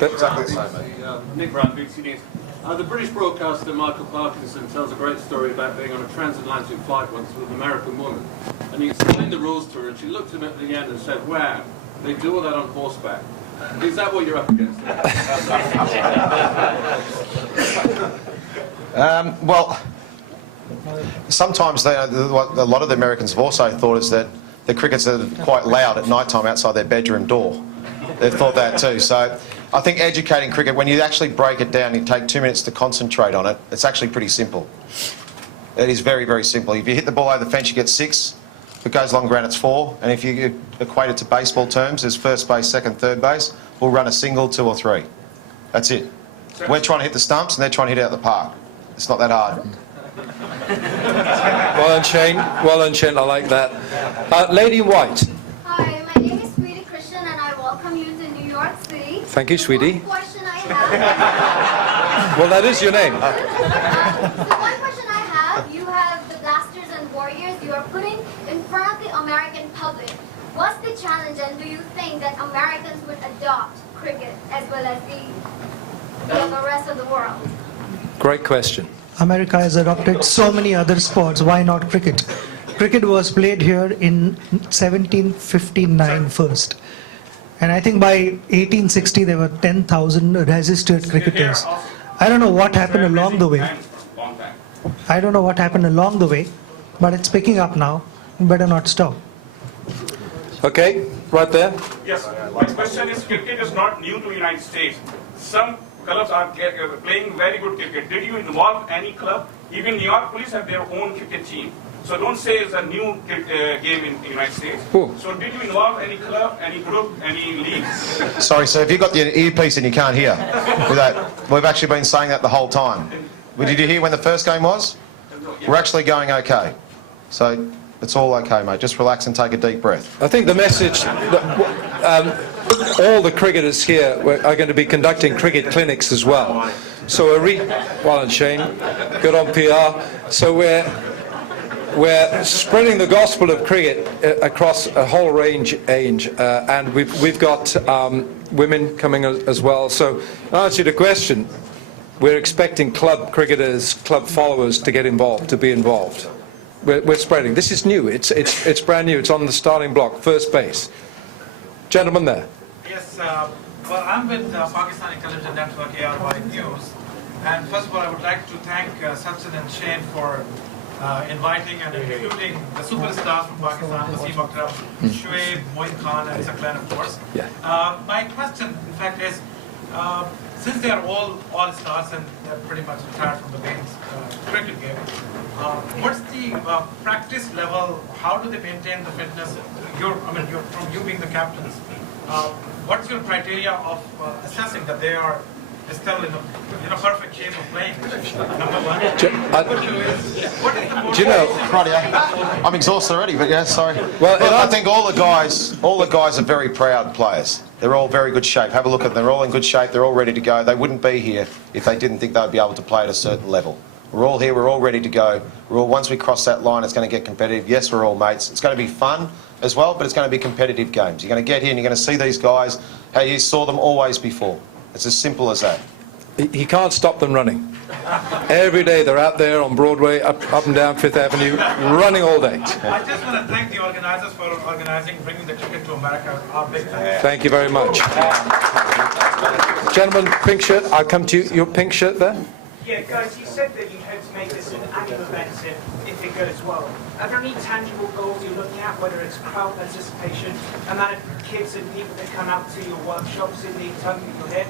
Exactly the same, mate. Nick Brown, BBC News. The British broadcaster Michael Parkinson tells a great story about being on a transatlantic flight once with an American woman. And he explained the rules to her, and she looked at him at the end and said, "Wow, They do all that on horseback. Is that what you're up against? Well, sometimes what a lot of the Americans have also thought is that the crickets are quite loud at night time outside their bedroom door. They've thought that too. So I think educating cricket, when you actually break it down, you take 2 minutes to concentrate on it, it's actually pretty simple. It is very, very simple. If you hit the ball over the fence, you get 6. If it goes long ground, it's 4. And if you equate it to baseball terms, there's first base, second, third base. We'll run a single, 2 or 3. That's it. We're trying to hit the stumps and they're trying to hit it out the park. It's not that hard. Well done, Shane. Well done, Shane. I like that. Lady in white. Hi, my name is Sweetie Christian and I welcome you to New York City. Thank you, sweetie. One question I have. Well, that is your name. So one question I have, you have the Blasters and Warriors you are putting in front of the American public. What's the challenge, and do you think that Americans would adopt cricket as well as the rest of the world? Great question. America has adopted so many other sports. Why not cricket? Cricket was played here in 1759 first. And I think by 1860 there were 10,000 registered cricketers. I don't know what happened along the way. I don't know what happened along the way, but it's picking up now. Better not stop. Okay, right there. Yes, my question is, cricket is not new to the United States. Some clubs are playing very good cricket. Did you involve any club? Even New York Police have their own cricket team. So don't say it's a new game in the United States. Ooh. So did you involve any club, any group, any league? Sorry, sir, if you've got the earpiece and you can't hear, with that, we've actually been saying that the whole time. Well, did you hear when the first game was? We're actually going okay. So it's all okay, mate. Just relax and take a deep breath. I think the message that all the cricketers here are going to be conducting cricket clinics as well. So well done, Shane. Good on PR. So we're spreading the gospel of cricket across a whole range, and we've got women coming as well. So to answer the question, we're expecting club cricketers, club followers to get involved, to be involved. We're spreading. This is new. It's brand new. It's on the starting block, first base. Gentleman there. Yes. Well, I'm with Pakistan Intelligence Network, ARY News. And first of all, I would like to thank Sachin and Shane for inviting and including the superstars from Pakistan, Wasim Akram, Shoaib, Moin Khan, and Saklan, of course. Yeah. My question, in fact, is since they are all stars and they're pretty much retired from the main cricket game, what's the practice level? How do they maintain the fitness? From you being the captains, what's your criteria of assessing that they are still in a perfect shape of playing? Number one. Do you know? I'm exhausted already, but yeah, sorry. Well, I think all the guys are very proud players. They're all very good shape. Have a look at them. They're all in good shape. They're all ready to go. They wouldn't be here if they didn't think they'd be able to play at a certain level. We're all here. We're all ready to go. Once we cross that line, it's going to get competitive. Yes, we're all mates. It's going to be fun as well, but it's going to be competitive games. You're going to get here and you're going to see these guys how you saw them always before. It's as simple as that. He can't stop them running. Every day they're out there on Broadway, up and down Fifth Avenue, running all day. I just want to thank the organizers for organizing, bringing the cricket to America. Our big thanks. Thank you very much. Gentlemen, pink shirt. I'll come to you. Your pink shirt there. Yeah, guys, you said that you hope to make this an annual event if it goes well. Are there any tangible goals you're looking at, whether it's crowd participation, amount of kids and people that come out to your workshops in the time that you're here?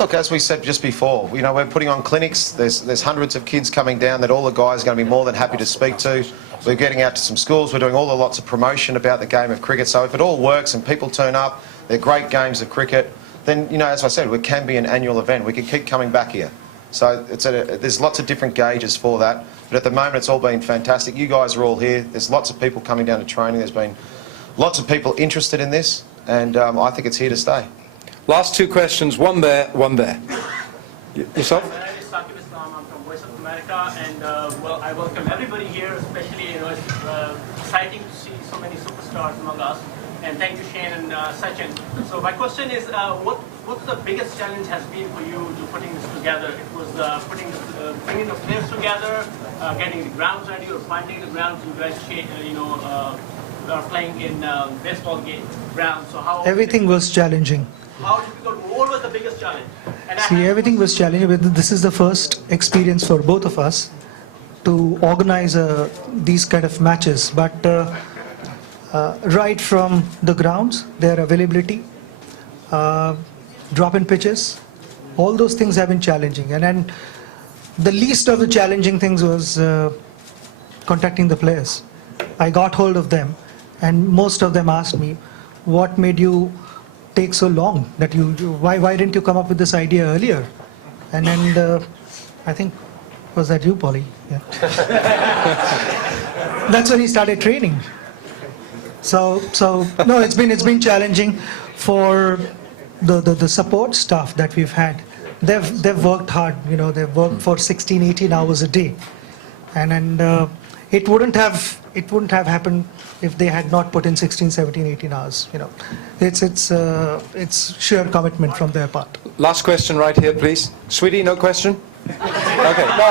Look, as we said just before, we're putting on clinics. There's hundreds of kids coming down that all the guys are going to be more than happy to speak to. We're getting out to some schools. We're doing lots of promotion about the game of cricket. So if it all works and people turn up, they're great games of cricket, then, as I said, it can be an annual event. We can keep coming back here. So there's lots of different gauges for that. But at the moment, it's all been fantastic. You guys are all here. There's lots of people coming down to training. There's been lots of people interested in this, and I think it's here to stay. Last two questions, one there, one there. Yourself? My name is Saqib Islam. I'm from Voice of America, and I welcome everybody here, especially it's exciting to see so many superstars among us. And thank you, Shane and Sachin. So my question is, what the biggest challenge has been for you to putting this together? It was bringing the players together, getting the grounds ready, or finding the grounds. You guys, are playing in baseball game ground. So how Everything was challenging. how difficult? What was the biggest challenge? And I See, have- everything was challenging, but this is the first experience for both of us to organize these kind of matches. But right from the grounds, their availability, drop-in pitches, all those things have been challenging. And then the least of the challenging things was contacting the players. I got hold of them, and most of them asked me, what made you take so long? That why didn't you come up with this idea earlier? And then I think, was that you, Polly? Yeah. That's when he started training. So no, it's been challenging for the support staff that we've had. They've worked hard, they've worked for 16, 18 hours a day, and it wouldn't have happened if they had not put in 16, 17, 18 hours. It's sheer commitment from their part. Last question right here, please. Sweetie, no question? Okay, no,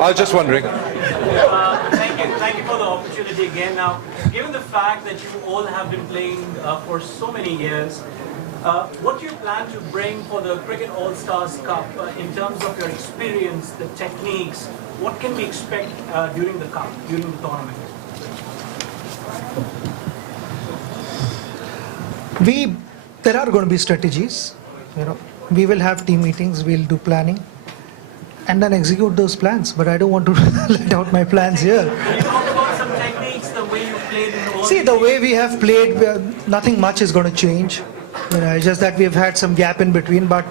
I was just wondering. Thank you for the opportunity again. Now, given the fact that you all have been playing for so many years, what do you plan to bring for the Cricket All-Stars Cup in terms of your experience, the techniques? What can we expect during the cup, during the tournament? There are going to be strategies. We will have team meetings, we'll do planning, and then execute those plans. But I don't want to let out my plans here. You talk about some techniques, the way you played in all. See, the way we have played, nothing much is going to change. It's just that we've had some gap in between. But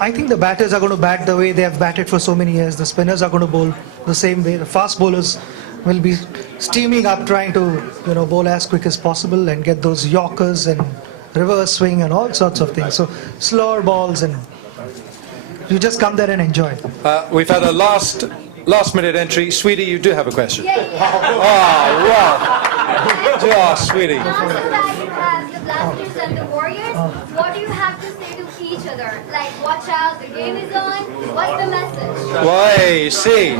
I think the batters are going to bat the way they have batted for so many years. The spinners are going to bowl the same way. The fast bowlers will be steaming up, trying to bowl as quick as possible and get those yorkers and reverse swing and all sorts of things. So slower balls, and you just come there and enjoy. We've had a last minute entry. Sweetie, you do have a question. Yeah. Oh, wow. Oh, Sweetie. Now that you have the Blasters and the Warriors, what do you have to say to each other? Like, watch out, the game is on. What's the message? Why, see.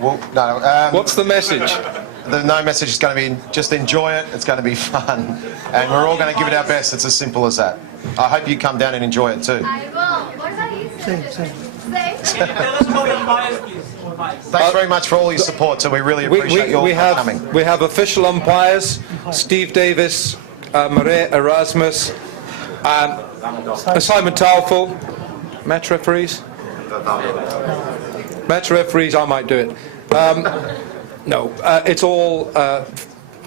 Well, no. What's the message? The no message is going to be just enjoy it. It's going to be fun, and we're all going to give it our best. It's as simple as that. I hope you come down and enjoy it too. I will. What about you? Same. Say. Can you tell us about the umpires, please? Thanks very much for all your support. So we really appreciate your coming. We have official umpires: Steve Davis, Maria Erasmus, Simon Taufel. Match referees. Match referees. I might do it. No, it's all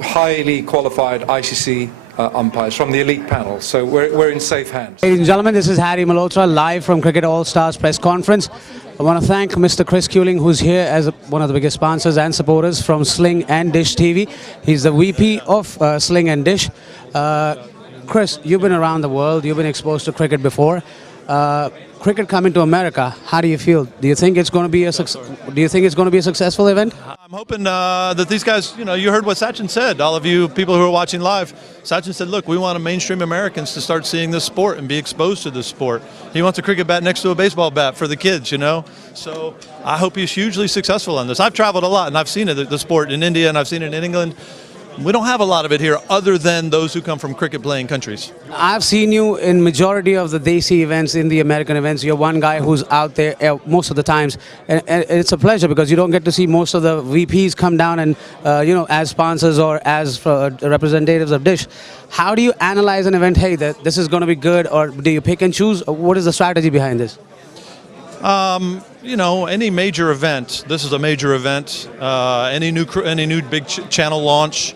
highly qualified ICC umpires from the elite panel, so we're in safe hands. Ladies and gentlemen, this is Harry Malhotra live from Cricket All-Stars press conference. I want to thank Mr. Chris Kuling, who's here as one of the biggest sponsors and supporters from Sling and Dish TV. He's the VP of Sling and Dish. Chris, you've been around the world, you've been exposed to cricket before. Cricket coming to America, how do you feel? Do you think it's going to be a successful event? I'm hoping that these guys, you heard what Sachin said. All of you people who are watching live, Sachin said, look, we want mainstream Americans to start seeing this sport and be exposed to this sport. He wants a cricket bat next to a baseball bat for the kids, So I hope he's hugely successful on this. I've traveled a lot and I've seen the sport in India and I've seen it in England. We don't have a lot of it here other than those who come from cricket-playing countries. I've seen you in majority of the Desi events, in the American events. You're one guy who's out there most of the times. And it's a pleasure because you don't get to see most of the VPs come down and, as sponsors or as representatives of Dish. How do you analyze an event, hey, this is going to be good, or do you pick and choose? What is the strategy behind this? Any major event, this is a major event, any new big channel launch,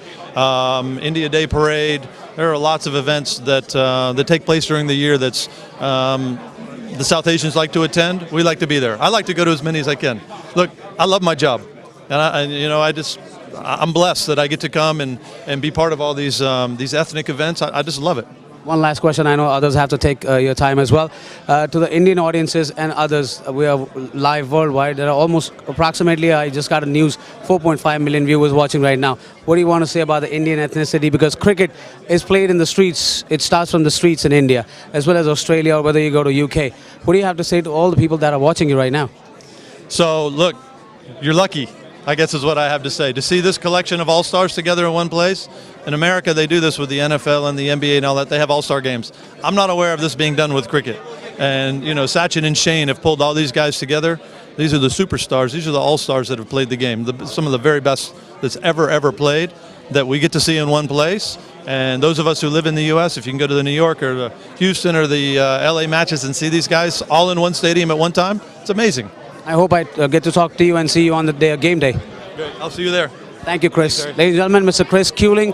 India Day Parade, there are lots of events that take place during the year that's the South Asians like to attend. We like to be there. I like to go to as many as I can. Look, I love my job, and I'm blessed that I get to come and be part of all these ethnic events. I just love it. One last question. I know others have to take your time as well. To the Indian audiences and others, we are live worldwide. There are approximately, I just got a news, 4.5 million viewers watching right now. What do you want to say about the Indian ethnicity? Because cricket is played in the streets. It starts from the streets in India, as well as Australia, or whether you go to UK. What do you have to say to all the people that are watching you right now? So, look, you're lucky. I guess is what I have to say. To see this collection of all-stars together in one place, in America they do this with the NFL and the NBA and all that. They have all-star games. I'm not aware of this being done with cricket. And, you know, Sachin and Shane have pulled all these guys together. These are the superstars. These are the all-stars that have played the game. Some of the very best that's ever played that we get to see in one place. And those of us who live in the U.S., if you can go to the New York or the Houston or the L.A. matches and see these guys all in one stadium at one time, it's amazing. I hope I get to talk to you and see you on the day, game day. Great. I'll see you there. Thank you, Chris. Ladies and gentlemen, Mr. Chris Kuling,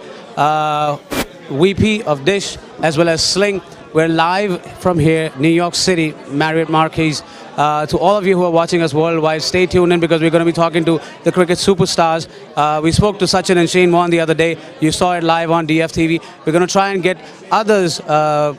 VP of Dish, as well as Sling. We're live from here, New York City, Marriott Marquis. To all of you who are watching us worldwide, stay tuned in because we're going to be talking to the cricket superstars. We spoke to Sachin and Shane Warne the other day. You saw it live on DFTV. We're going to try and get others,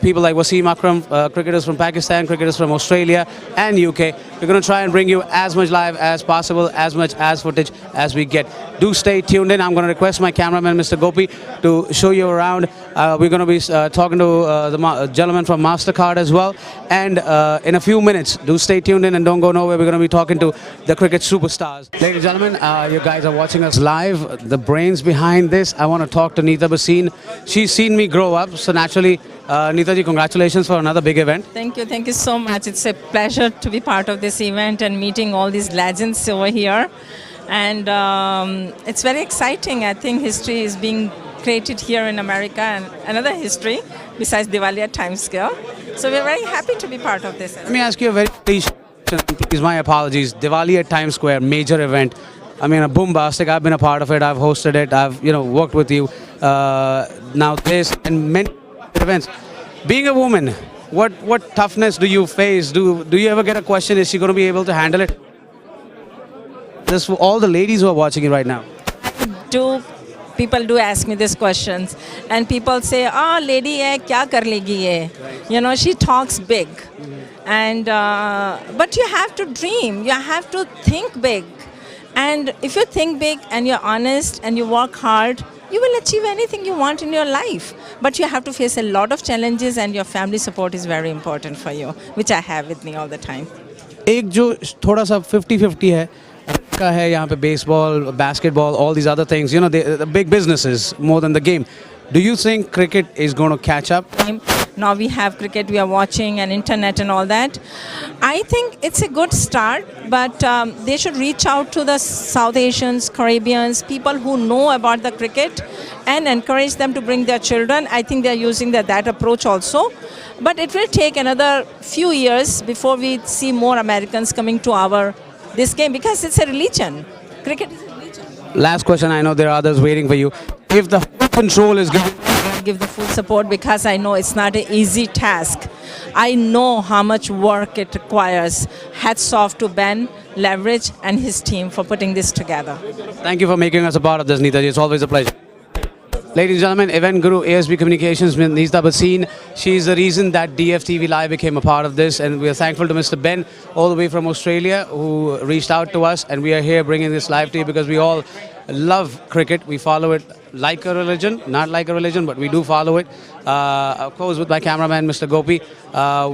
people like Wasim Akram, cricketers from Pakistan, cricketers from Australia and UK. We're going to try and bring you as much live as possible, as much as footage as we get. Do stay tuned in. I'm going to request my cameraman, Mr. Gopi, to show you around. We're going to be talking to the gentleman from MasterCard as well. And in a few minutes, do stay tuned in and don't go nowhere. We're going to be talking to the cricket superstars. Ladies and gentlemen, you guys are watching us live. The brains behind this, I want to talk to Neeta Bhasin. She's seen me grow up, so naturally, Neeta ji, congratulations for another big event. Thank you so much. It's a pleasure to be part of this event and meeting all these legends over here. And it's very exciting. I think history is being created here in America, and another history besides Diwali at Times Square. So we're very happy to be part of this. Let me ask you a very please, my apologies. Diwali at Times Square, major event. I mean, a bombastic. I've been a part of it. I've hosted it. I've worked with you. Now this and many events. Being a woman, what toughness do you face? Do you ever get a question? Is she going to be able to handle it? This for all the ladies who are watching it right now. People do ask me these questions, and people say, "Oh, lady hai, kya kar legi ye?" You know, she talks big, and but you have to dream. You have to think big, and if you think big and you're honest and you work hard, you will achieve anything you want in your life. But you have to face a lot of challenges, and your family support is very important for you, which I have with me all the time. एक जो थोड़ा सा 50-50 है का है यहाँ पे baseball, basketball, all these other things, you know, the big businesses more than the game. Do you think cricket is going to catch up? Now we have cricket, we are watching, and internet and all that. I think it's a good start, but they should reach out to the South Asians, Caribbeans, people who know about the cricket, and encourage them to bring their children. I think they're using that approach also. But it will take another few years before we see more Americans coming to this game, because it's a religion. Cricket is a religion. Last question, I know there are others waiting for you. If the control is given, give the full support, because I know it's not an easy task. I know how much work it requires. Hats off to Ben, Leverage, and his team for putting this together. Thank you for making us a part of this, Neeta ji. It's always a pleasure. Ladies and gentlemen, event guru, ASB Communications, Neeta Bhasin. She's the reason that DFTV Live became a part of this, and we are thankful to Mr. Ben, all the way from Australia, who reached out to us, and we are here bringing this live to you because we all love cricket. We follow it like a religion, not like a religion, but we do follow it. Of course, with my cameraman, Mr. Gopi,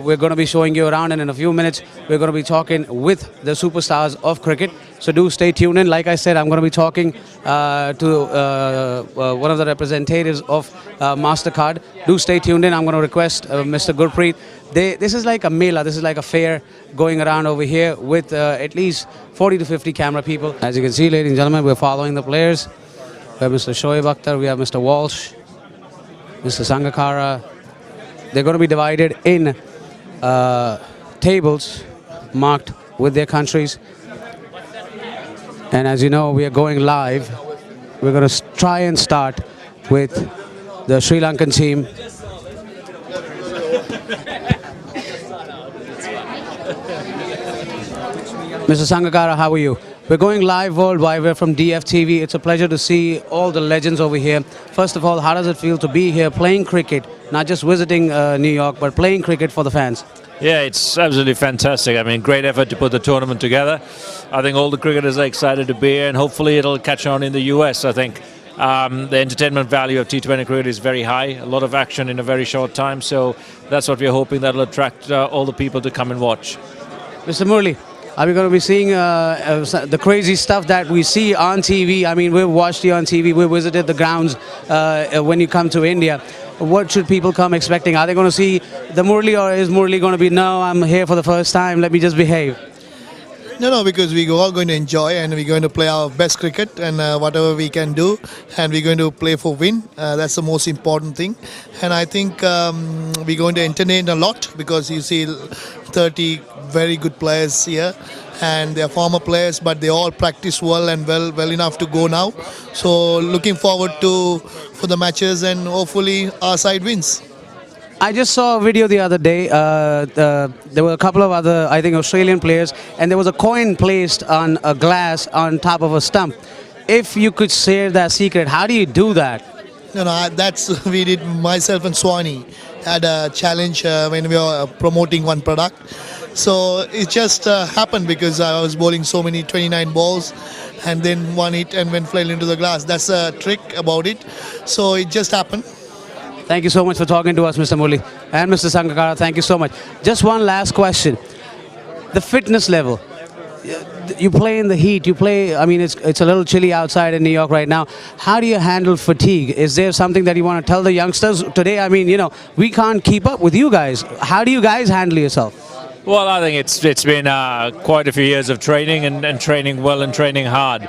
we're going to be showing you around, and in a few minutes, we're going to be talking with the superstars of cricket. So do stay tuned in. Like I said, I'm going to be talking to one of the representatives of MasterCard. Do stay tuned in. I'm going to request Mr. Gurpreet. This is like a mela. This is like a fair going around over here with at least 40 to 50 camera people. As you can see, ladies and gentlemen, we're following the players. We have Mr. Shoaib Akhtar, we have Mr. Walsh, Mr. Sangakkara. They're going to be divided in tables marked with their countries. And as you know, we are going live. We're going to try and start with the Sri Lankan team. Mr. Sangakkara, how are you? We're going live worldwide. We're from DFTV. It's a pleasure to see all the legends over here. First of all, how does it feel to be here playing cricket, not just visiting New York, but playing cricket for the fans? Yeah, it's absolutely fantastic. I mean, great effort to put the tournament together. I think all the cricketers are excited to be here, and hopefully it'll catch on in the US. I think the entertainment value of T20 cricket is very high, a lot of action in a very short time, so that's what we're hoping, that'll attract all the people to come and watch. Mr. Murli, Are we going to be seeing the crazy stuff that we see on TV? I mean, we've watched you on TV. We visited the grounds when you come to India. What should people come expecting? Are they going to see the Murli, or is Murli going to be, no, I'm here for the first time, let me just behave? No, because we're all going to enjoy and we're going to play our best cricket and whatever we can do, and we're going to play for win. That's the most important thing. And I think we're going to entertain a lot, because you see 30 very good players here, and they're former players, but they all practice well and well enough to go now. So looking forward for the matches, and hopefully our side wins. I just saw a video the other day. There were a couple of other, I think, Australian players, and there was a coin placed on a glass on top of a stump. If you could share that secret, how do you do that? No, that's we did. Myself and Swani had a challenge when we were promoting one product. So it just happened because I was bowling so many 29 balls, and then one hit and went fell into the glass. That's a trick about it. So it just happened. Thank you so much for talking to us, Mr. Murli. And Mr. Sangakkara, thank you so much. Just one last question. The fitness level. You play in the heat, you play, I mean, it's a little chilly outside in New York right now. How do you handle fatigue? Is there something that you want to tell the youngsters today? I mean, we can't keep up with you guys. How do you guys handle yourself? Well, I think it's been quite a few years of training and training well and training hard.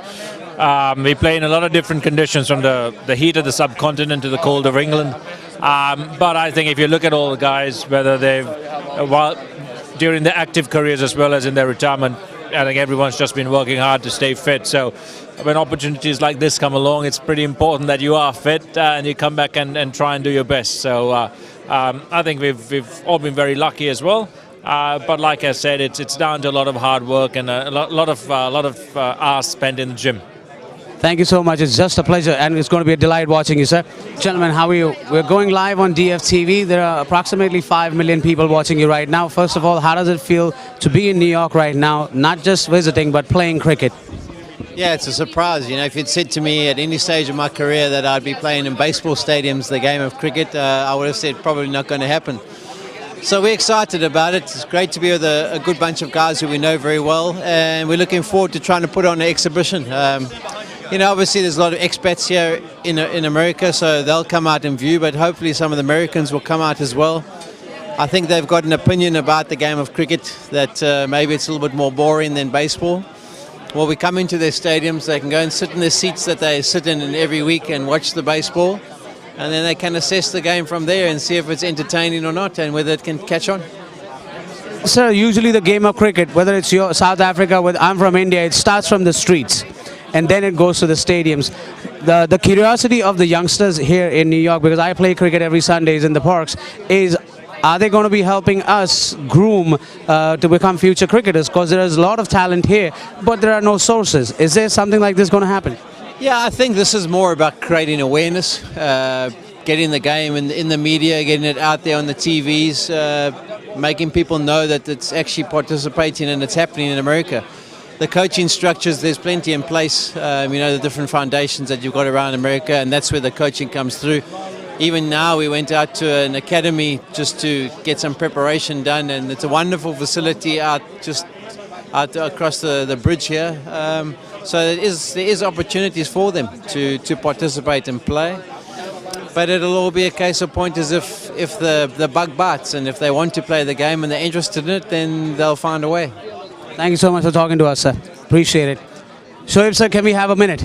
We play in a lot of different conditions, from the heat of the subcontinent to the cold of England. But I think if you look at all the guys, whether they've, during their active careers as well as in their retirement, I think everyone's just been working hard to stay fit. So when opportunities like this come along, it's pretty important that you are fit and you come back and try and do your best. So I think we've all been very lucky as well. But like I said, it's down to a lot of hard work and a lot of hours spent in the gym. Thank you so much. It's just a pleasure, and it's going to be a delight watching you, sir. Gentlemen, how are you? We're going live on DFTV. There are approximately 5 million people watching you right now. First of all, how does it feel to be in New York right now, not just visiting, but playing cricket? Yeah, it's a surprise. If you'd said to me at any stage of my career that I'd be playing in baseball stadiums the game of cricket, I would have said probably not going to happen. So we're excited about it. It's great to be with a good bunch of guys who we know very well, and we're looking forward to trying to put on an exhibition. Obviously there's a lot of expats here in America, so they'll come out in view, but hopefully some of the Americans will come out as well. I think they've got an opinion about the game of cricket that maybe it's a little bit more boring than baseball. Well, we come into their stadiums, they can go and sit in the seats that they sit in every week and watch the baseball, and then they can assess the game from there and see if it's entertaining or not and whether it can catch on. Sir, usually the game of cricket, whether it's South Africa, I'm from India, it starts from the streets and then it goes to the stadiums. The curiosity of the youngsters here in New York, because I play cricket every Sundays in the parks, is are they going to be helping us groom to become future cricketers? Because there is a lot of talent here, but there are no sources. Is there something like this going to happen? Yeah, I think this is more about creating awareness, getting the game in the media, getting it out there on the TVs, making people know that it's actually participating and it's happening in America. The coaching structures, there's plenty in place, the different foundations that you've got around America, and that's where the coaching comes through. Even now, we went out to an academy just to get some preparation done, and it's a wonderful facility out across the bridge here. So there is opportunities for them to participate and play. But it'll all be a case of point as if the bug bites, and if they want to play the game and they're interested in it, then they'll find a way. Thank you so much for talking to us, sir. Appreciate it. Shoaib, sir, can we have a minute?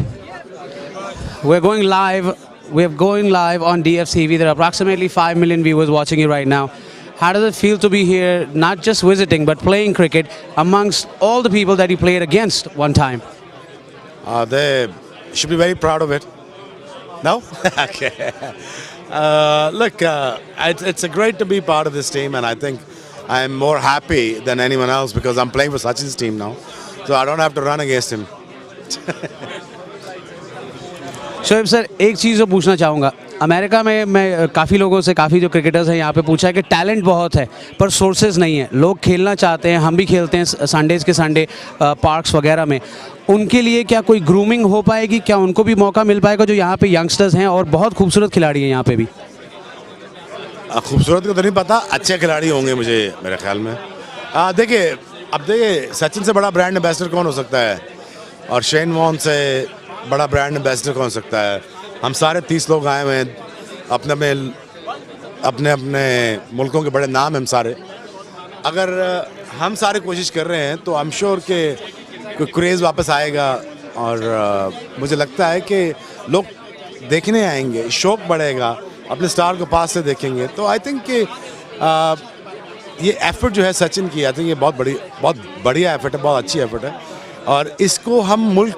We're going live. We're going live on DFTV. There are approximately 5 million viewers watching you right now. How does it feel to be here, not just visiting, but playing cricket amongst all the people that you played against one time? They should be very proud of it. No? Okay. Look, it's great to be part of this team, and I think I'm more happy than anyone else because I'm playing for Sachin's team now. So I don't have to run against him. Shoaib sir, एक चीज़ पूछना चाहूँगा. America में मैं काफ़ी लोगों से, काफ़ी जो क्रिकेटर्स हैं यहाँ पे पूछा है कि टैलेंट बहुत है पर सोर्सेज नहीं है. लोग खेलना चाहते हैं, हम भी खेलते हैं संडेज़ के संडे पार्क्स वगैरह में. उनके लिए क्या कोई ग्रूमिंग हो पाएगी? क्या उनको भी मौका मिल पाएगा जो यहाँ पे यंगस्टर्स हैं और बहुत खूबसूरत खिलाड़ी हैं यहाँ पे भी? खूबसूरत को तो नहीं पता, अच्छे खिलाड़ी होंगे मुझे मेरे ख्याल में. देखिए, अब देखिए सचिन से बड़ा ब्रांड एम्बेसडर कौन हो सकता है और शेन वॉर्न से बड़ा ब्रांड एम्बेसडर कौन हो सकता है. हम सारे 30 लोग आए हुए हैं, अपने अपने मुल्कों के बड़े नाम हैं हम सारे. अगर हम सारे कोशिश कर रहे हैं तो आई एम श्योर कि कोई क्रेज़ वापस आएगा और मुझे लगता है कि लोग देखने आएंगे, शौक बढ़ेगा, अपने स्टार को पास से देखेंगे. तो आई थिंक कि ये एफर्ट जो है सचिन की, आई थिंक ये बहुत बढ़िया एफर्ट है, बहुत अच्छी एफर्ट है और इसको हम मुल्क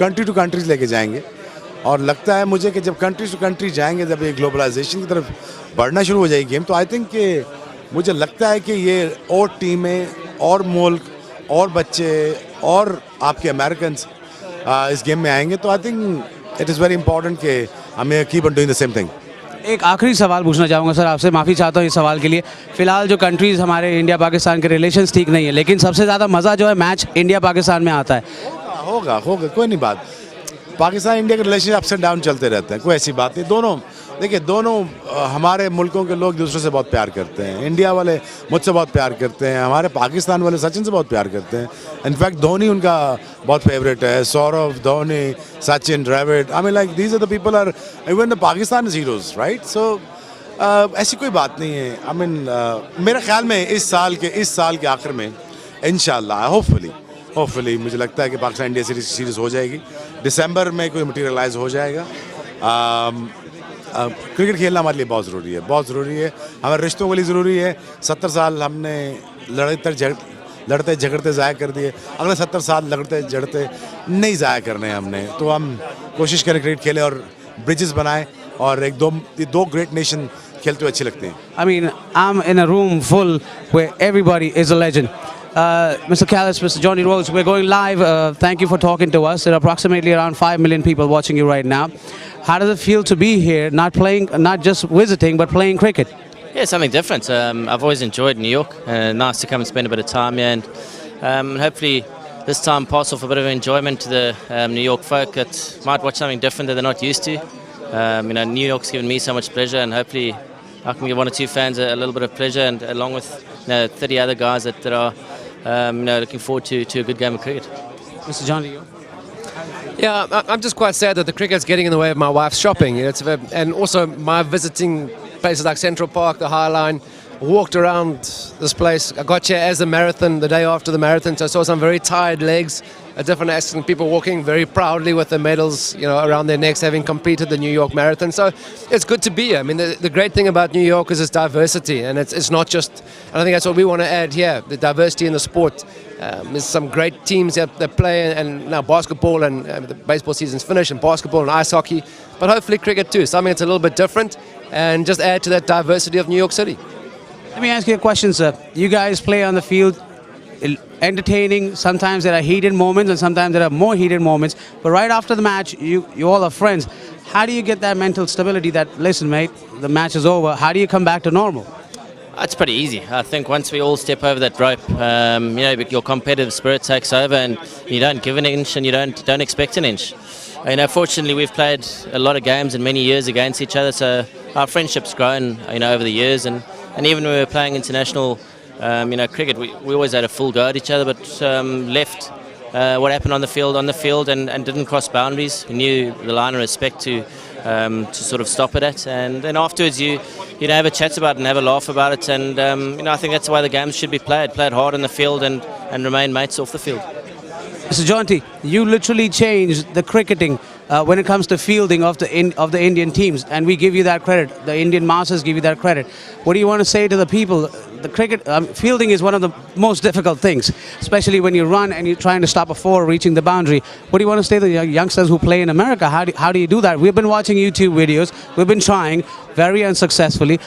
कंट्री टू कंट्रीज लेके जाएंगे. और लगता है मुझे कि जब कंट्री टू कंट्री जाएंगे, जब ये ग्लोबलाइजेशन की तरफ बढ़ना शुरू हो जाएगी गेम, तो आई थिंक कि मुझे लगता है कि ये और टीमें और मुल्क और बच्चे और आपके अमेरिकन इस गेम में आएंगे. तो I think it is very important कि हमें keep on doing the same thing. एक आखिरी सवाल पूछना चाहूँगा सर आपसे, माफ़ी चाहता हूँ इस सवाल के लिए. फ़िलहाल जो कंट्रीज़ हमारे इंडिया पाकिस्तान के रिलेशंस ठीक नहीं है, लेकिन सबसे ज़्यादा मज़ा जो है मैच इंडिया पाकिस्तान में आता है. होगा कोई नहीं बात. पाकिस्तान इंडिया के रिलेशन अप्स एंड डाउन चलते रहते हैं, कोई ऐसी बात नहीं. दोनों हमारे मुल्कों के लोग दूसरे से बहुत प्यार करते हैं. इंडिया वाले मुझसे बहुत प्यार करते हैं, हमारे पाकिस्तान वाले सचिन से बहुत प्यार करते हैं. इनफैक्ट धोनी उनका बहुत फेवरेट है, Sourav, Dhoni, Sachin, Dravid. I mean like these are the people are even the Pakistan is heroes, right. So ऐसी कोई बात नहीं है. आई मीन मेरे ख्याल में इस साल के आखिर में इंशाल्लाह होपफुली मुझे लगता है कि पाकिस्तान इंडिया सीरीज़ हो जाएगी. दिसंबर में कोई मटीरियलाइज हो जाएगा. क्रिकेट खेलना हमारे लिए बहुत ज़रूरी है, हमारे रिश्तों के लिए ज़रूरी है. 70 साल हमने लड़ते झगड़ते ज़ाया कर दिए, अगले 70 साल लड़ते झगड़ते नहीं ज़ाया करने हैं हमने. तो हम कोशिश करें क्रिकेट खेलें और ब्रिजेस बनाएं और दो ग्रेट नेशन खेलते हुए अच्छे लगते हैं. I mean, I'm in a room full where everybody is a legend. Mr. Callis, Mr. Johnny Rhodes, we're going live. Thank you for talking to us. There are approximately around 5 million people watching you right now. How does it feel to be here, not just visiting, but playing cricket? Yeah, something different. I've always enjoyed New York. Nice to come and spend a bit of time here, and hopefully this time pass off a bit of enjoyment to the New York folk that might watch something different that they're not used to. New York's given me so much pleasure, and hopefully I can give one or two fans a little bit of pleasure, and along with 30 other guys that are looking forward to a good game of cricket. Mr. John Leo? Yeah, I'm just quite sad that the cricket's getting in the way of my wife's shopping. And also my visiting places like Central Park, the High Line, walked around this place. I got here as the marathon, the day after the marathon, so I saw some very tired legs, different accent, people walking very proudly with the medals, around their necks, having completed the New York Marathon. So it's good to be here. I mean, the great thing about New York is its diversity, and it's not just, and I think that's what we want to add here, the diversity in the sport. There's some great teams that play, and now basketball, and the baseball season's finished, and basketball and ice hockey, but hopefully cricket too, something that's a little bit different, and just add to that diversity of New York City. Let me ask you a question, sir. You guys play on the field, entertaining. Sometimes there are heated moments, and sometimes there are more heated moments. But right after the match, you all are friends. How do you get that mental stability that, listen, mate, the match is over? How do you come back to normal? It's pretty easy. I think once we all step over that rope, your competitive spirit takes over, and you don't give an inch, and you don't expect an inch. Fortunately, we've played a lot of games and many years against each other, so our friendship's grown, over the years, and even when we were playing international, cricket, we always had a full go at each other, but left what happened on the field and didn't cross boundaries. We knew the line of respect to sort of stop it at, and then afterwards you have a chat about it and have a laugh about it, and I think that's the way the games should be played hard on the field and remain mates off the field. Mr. Jaunty, you literally changed the cricketing when it comes to fielding of the Indian teams, and we give you that credit. The Indian masters give you that credit. What do you want to say to the people? The cricket fielding is one of the most difficult things, especially when you run and you're trying to stop a four reaching the boundary. What do you want to say to the youngsters who play in America? How do you do that? We've been watching YouTube videos. We've been trying very unsuccessfully.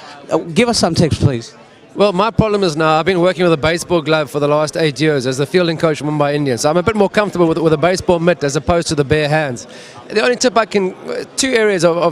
Give us some tips, please. Well, my problem is now I've been working with a baseball glove for the last 8 years as the fielding coach for Mumbai Indians. So I'm a bit more comfortable with a baseball mitt as opposed to the bare hands. The only tip I can, two areas I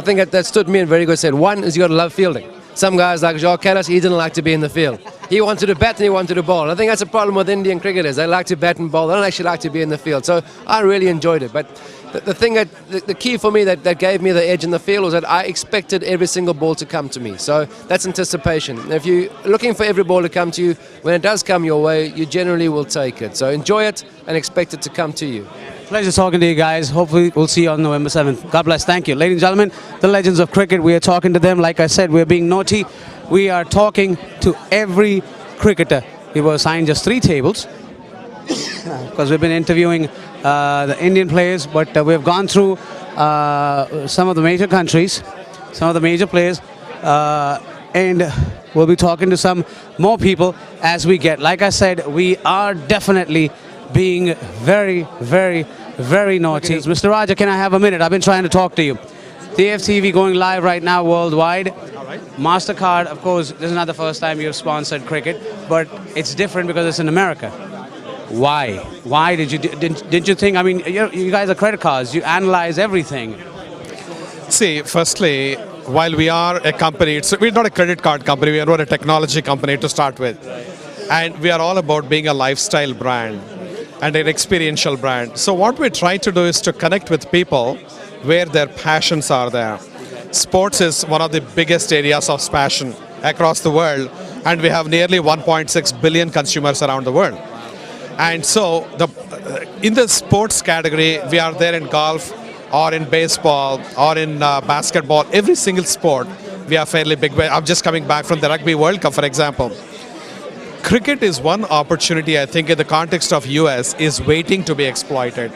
think that stood me in very good stead. One is you got to love fielding. Some guys like Jacques Callis, he didn't like to be in the field. he wanted to bat and he wanted to bowl. And I think that's a problem with Indian cricketers. They like to bat and bowl. They don't actually like to be in the field. So I really enjoyed it. But the key for me that gave me the edge in the field was that I expected every single ball to come to me. So that's anticipation. If you're looking for every ball to come to you, when it does come your way, you generally will take it. So enjoy it and expect it to come to you. Pleasure talking to you guys. Hopefully we'll see you on November 7th. God bless. Thank you. Ladies and gentlemen, the legends of cricket, we are talking to them. Like I said, we're being naughty. We are talking to every cricketer. We were assigned just 3 tables because we've been interviewing the Indian players, but we've gone through some of the major countries, some of the major players, and we'll be talking to some more people as we get. Like I said, we are definitely being very, very, very naughty. Mr. Raja, can I have a minute? I've been trying to talk to you. DFTV going live right now worldwide. MasterCard, of course, this is not the first time you've sponsored cricket, but it's different because it's in America. Why? Why didn't you think? I mean, you guys are credit cards. You analyze everything. See, firstly, while we are a company, we're not a credit card company. We are a technology company to start with, and we are all about being a lifestyle brand and an experiential brand. So what we try to do is to connect with people where their passions are there. Sports is one of the biggest areas of passion across the world, and we have nearly 1.6 billion consumers around the world. And so in the sports category, we are there in golf or in baseball or in basketball. Every single sport, we are fairly big. I'm just coming back from the Rugby World Cup, for example. Cricket is one opportunity, I think, in the context of US, is waiting to be exploited.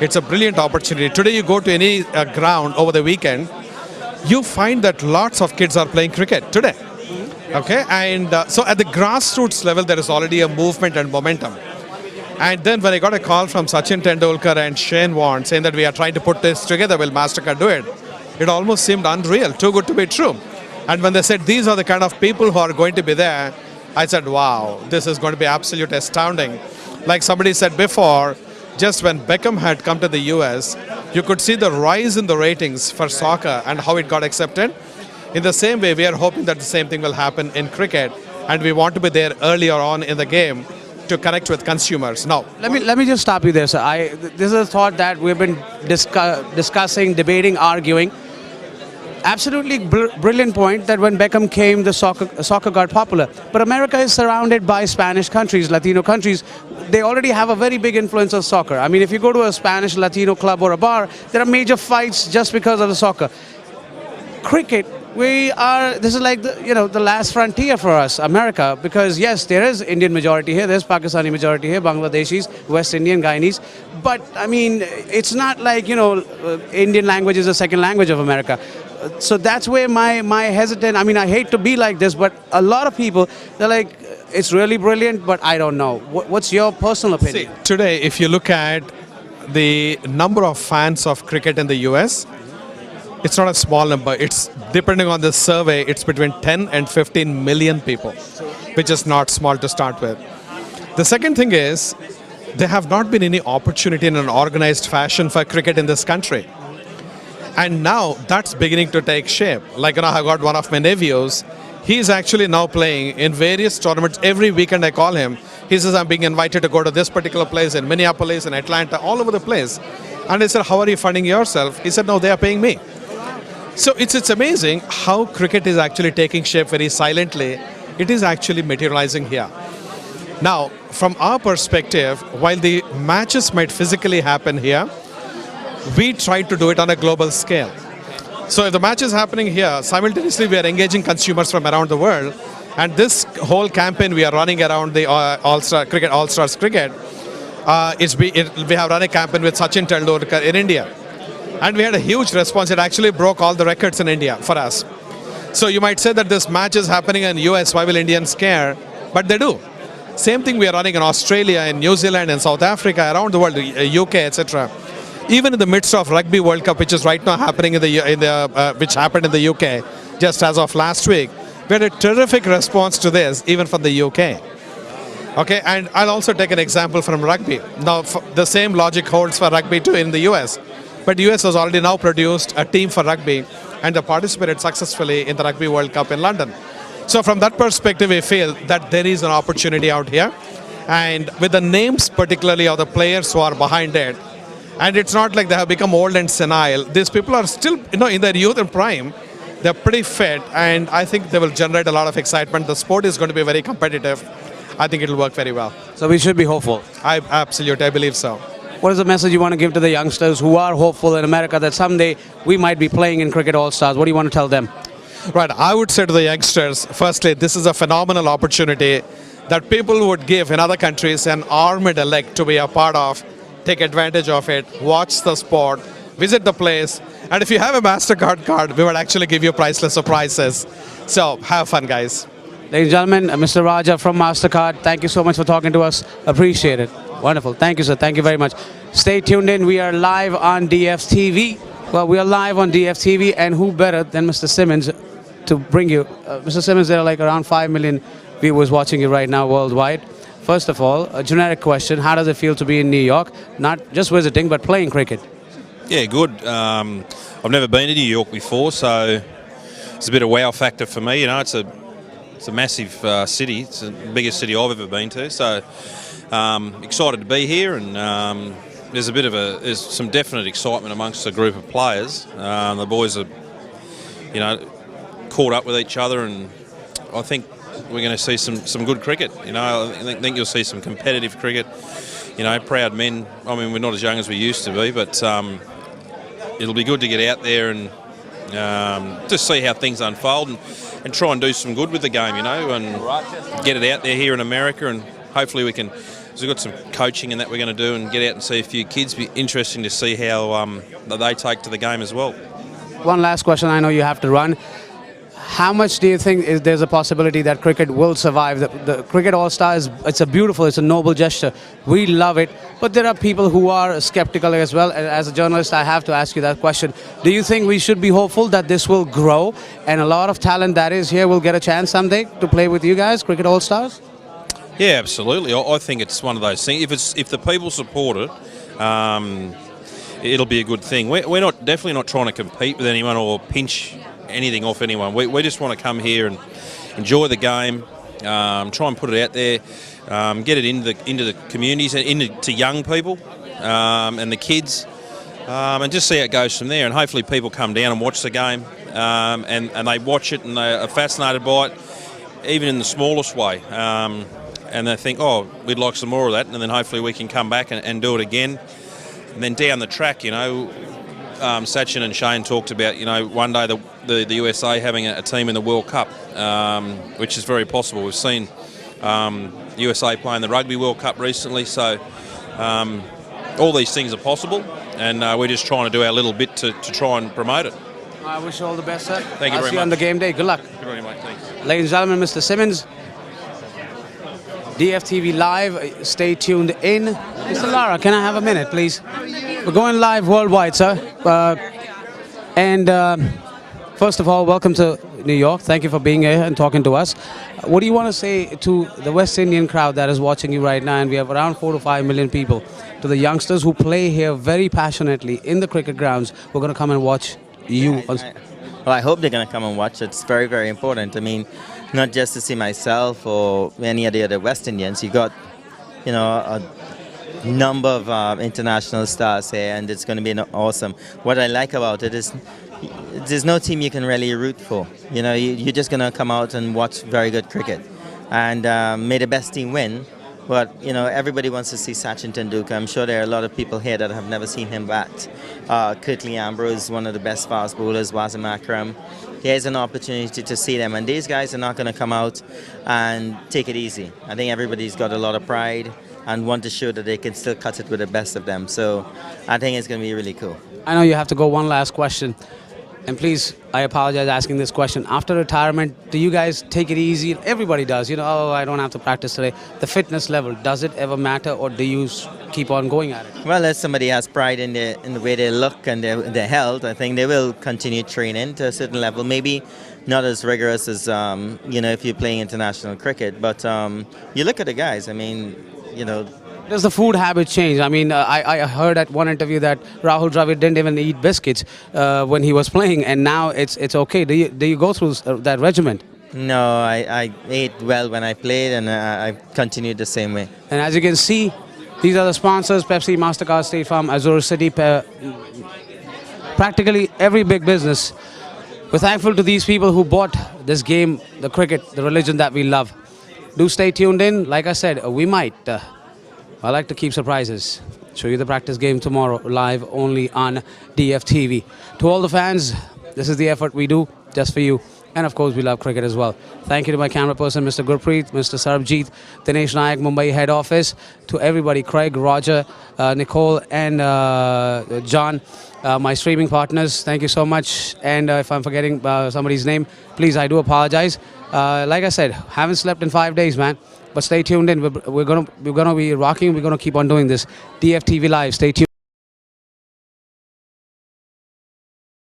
It's a brilliant opportunity. Today you go to any ground over the weekend, you find that lots of kids are playing cricket today. Okay, and so at the grassroots level, there is already a movement and momentum. And then when I got a call from Sachin Tendulkar and Shane Warne saying that we are trying to put this together, will MasterCard do it? It almost seemed unreal, too good to be true. And when they said these are the kind of people who are going to be there, I said, wow, this is going to be absolutely astounding. Like somebody said before, just when Beckham had come to the US, you could see the rise in the ratings for soccer and how it got accepted. In the same way, we are hoping that the same thing will happen in cricket, and we want to be there earlier on in the game to connect with consumers. Now, let me just stop you there, sir. This is a thought that we've been discussing, debating, arguing. Absolutely brilliant point that when Beckham came, the soccer got popular. But America is surrounded by Spanish countries, Latino countries. They already have a very big influence of soccer. I mean, if you go to a Spanish Latino club or a bar, there are major fights just because of the soccer. Cricket, this is like the last frontier for us, America, because yes, there is Indian majority here, there's Pakistani majority here, Bangladeshis, West Indian, Guyanese, but I mean, it's not like, Indian language is the second language of America. So that's where my hesitant, I mean, I hate to be like this, but a lot of people, they're like, it's really brilliant, but I don't know. What's your personal opinion? See, today, if you look at the number of fans of cricket in the US, it's not a small number. It's, depending on the survey, it's between 10 and 15 million people, which is not small to start with. The second thing is, there have not been any opportunity in an organized fashion for cricket in this country. And now that's beginning to take shape. Like, I got one of my nephews. He's actually now playing in various tournaments. Every weekend I call him. He says, I'm being invited to go to this particular place in Minneapolis, in Atlanta, all over the place. And I said, how are you funding yourself? He said, no, they are paying me. So it's amazing how cricket is actually taking shape very silently. It is actually materializing here. Now, from our perspective, while the matches might physically happen here, we try to do it on a global scale. So if the match is happening here, simultaneously we are engaging consumers from around the world. And this whole campaign we are running around the All-Stars Cricket, we have run a campaign with Sachin Tendulkar in India. And we had a huge response. It actually broke all the records in India for us. So you might say that this match is happening in US, why will Indians care? But they do. Same thing we are running in Australia, in New Zealand, in South Africa, around the world, UK, etc. Even in the midst of Rugby World Cup, which is right now happening which happened in the UK just as of last week, we had a terrific response to this, even from the UK. Okay, and I'll also take an example from rugby. Now, the same logic holds for rugby too in the US. But the US has already now produced a team for rugby, and they participated successfully in the Rugby World Cup in London. So from that perspective, we feel that there is an opportunity out here. And with the names particularly of the players who are behind it, and it's not like they have become old and senile. These people are still, in their youth and prime. They're pretty fit, and I think they will generate a lot of excitement. The sport is going to be very competitive. I think it'll work very well. So we should be hopeful. I believe so. What is the message you want to give to the youngsters who are hopeful in America that someday we might be playing in Cricket All-Stars? What do you want to tell them? Right, I would say to the youngsters, firstly, this is a phenomenal opportunity that people would give in other countries an armed elect to be a part of. Take advantage of it, watch the sport, visit the place, and if you have a MasterCard card, we would actually give you priceless surprises. So have fun, guys. Ladies and gentlemen, Mr. Raja from MasterCard, thank you so much for talking to us. Appreciate it. Wonderful. Thank you, sir. Thank you very much. Stay tuned in. We are live on DFTV. Well, we are live on DFTV, and who better than Mr. Simmons to bring you. Mr. Simmons, there are like around 5 million viewers watching you right now worldwide. First of all, a generic question, how does it feel to be in New York? Not just visiting, but playing cricket? Yeah, good. I've never been to New York before, so it's a bit of wow factor for me. It's a massive city. It's the biggest city I've ever been to, so excited to be here, and there's some definite excitement amongst a group of players. The boys are, caught up with each other, and I think we're going to see some good cricket. I think you'll see some competitive cricket. Proud men. I mean, we're not as young as we used to be, but it'll be good to get out there and just see how things unfold and try and do some good with the game, and get it out there here in America, and hopefully we can. We've got some coaching and that we're going to do, and get out and see a few kids. Be interesting to see how they take to the game as well. One last question. I know you have to run. How much do you think there's a possibility that cricket will survive? The Cricket All-Stars, it's a noble gesture. We love it. But there are people who are skeptical as well. And as a journalist, I have to ask you that question. Do you think we should be hopeful that this will grow and a lot of talent that is here will get a chance someday to play with you guys, Cricket All-Stars? Yeah, absolutely. I think it's one of those things. If the people support it, it'll be a good thing. We're definitely not trying to compete with anyone or pinch anything off anyone. We just want to come here and enjoy the game, try and put it out there, get it into the communities and into young people and the kids, and just see how it goes from there. And hopefully people come down and watch the game, and they watch it and they are fascinated by it, even in the smallest way. And they think, oh, we'd like some more of that, and then hopefully we can come back and do it again. And then down the track, Sachin and Shane talked about, one day the USA having a team in the World Cup, which is very possible. We've seen USA playing the Rugby World Cup recently, so all these things are possible, and we're just trying to do our little bit to try and promote it. I wish you all the best, sir. Thank you very much. I'll see you on the game day. Good luck. Good very much. Thanks. Ladies and gentlemen, Mr. Simmons, DFTV Live, stay tuned in. Mr. Lara, can I have a minute, please? We're going live worldwide, sir. First of all, welcome to New York. Thank you for being here and talking to us. What do you want to say to the West Indian crowd that is watching you right now? And we have around 4 to 5 million people. To the youngsters who play here very passionately in the cricket grounds, we're going to come and watch you. Well, I hope they're going to come and watch. It's very, very important. I mean, not just to see myself or any of the other West Indians. You got, a number of international stars here, and it's going to be awesome. What I like about it is there's no team you can really root for. You're just going to come out and watch very good cricket. And may the best team win. But, everybody wants to see Sachin Tendulkar. I'm sure there are a lot of people here that have never seen him bat. Curtly Ambrose, one of the best fast bowlers, Wasim Akram. Here's an opportunity to see them. And these guys are not going to come out and take it easy. I think everybody's got a lot of pride and want to show that they can still cut it with the best of them. So I think it's going to be really cool. I know you have to go. One last question. And please, I apologize asking this question. After retirement, do you guys take it easy? Everybody does. Oh, I don't have to practice today. The fitness level, does it ever matter, or do you keep on going at it? Well, if somebody has pride in the way they look and their health, I think they will continue training to a certain level. Maybe not as rigorous as, if you're playing international cricket. But you look at the guys, Does the food habit change? I mean, I heard at one interview that Rahul Dravid didn't even eat biscuits when he was playing, and now it's okay. Do you go through that regimen? No, I ate well when I played, and I continued the same way. And as you can see, these are the sponsors: Pepsi, MasterCard, State Farm, Azure City, practically every big business. We're thankful to these people who bought this game, the cricket, the religion that we love. Do stay tuned in. Like I said, we might. I like to keep surprises. Show you the practice game tomorrow, live only on DFTV. To all the fans, this is the effort we do just for you. And of course, we love cricket as well. Thank you to my camera person, Mr. Gurpreet, Mr. Sarabjit, Dinesh Nayak, Mumbai head office. To everybody, Craig, Roger, Nicole, and John, my streaming partners. Thank you so much. And if I'm forgetting somebody's name, please, I do apologize. Like I said, haven't slept in 5 days, man. But stay tuned in. We're gonna be rocking. We're gonna keep on doing this. DFTV Live. Stay tuned.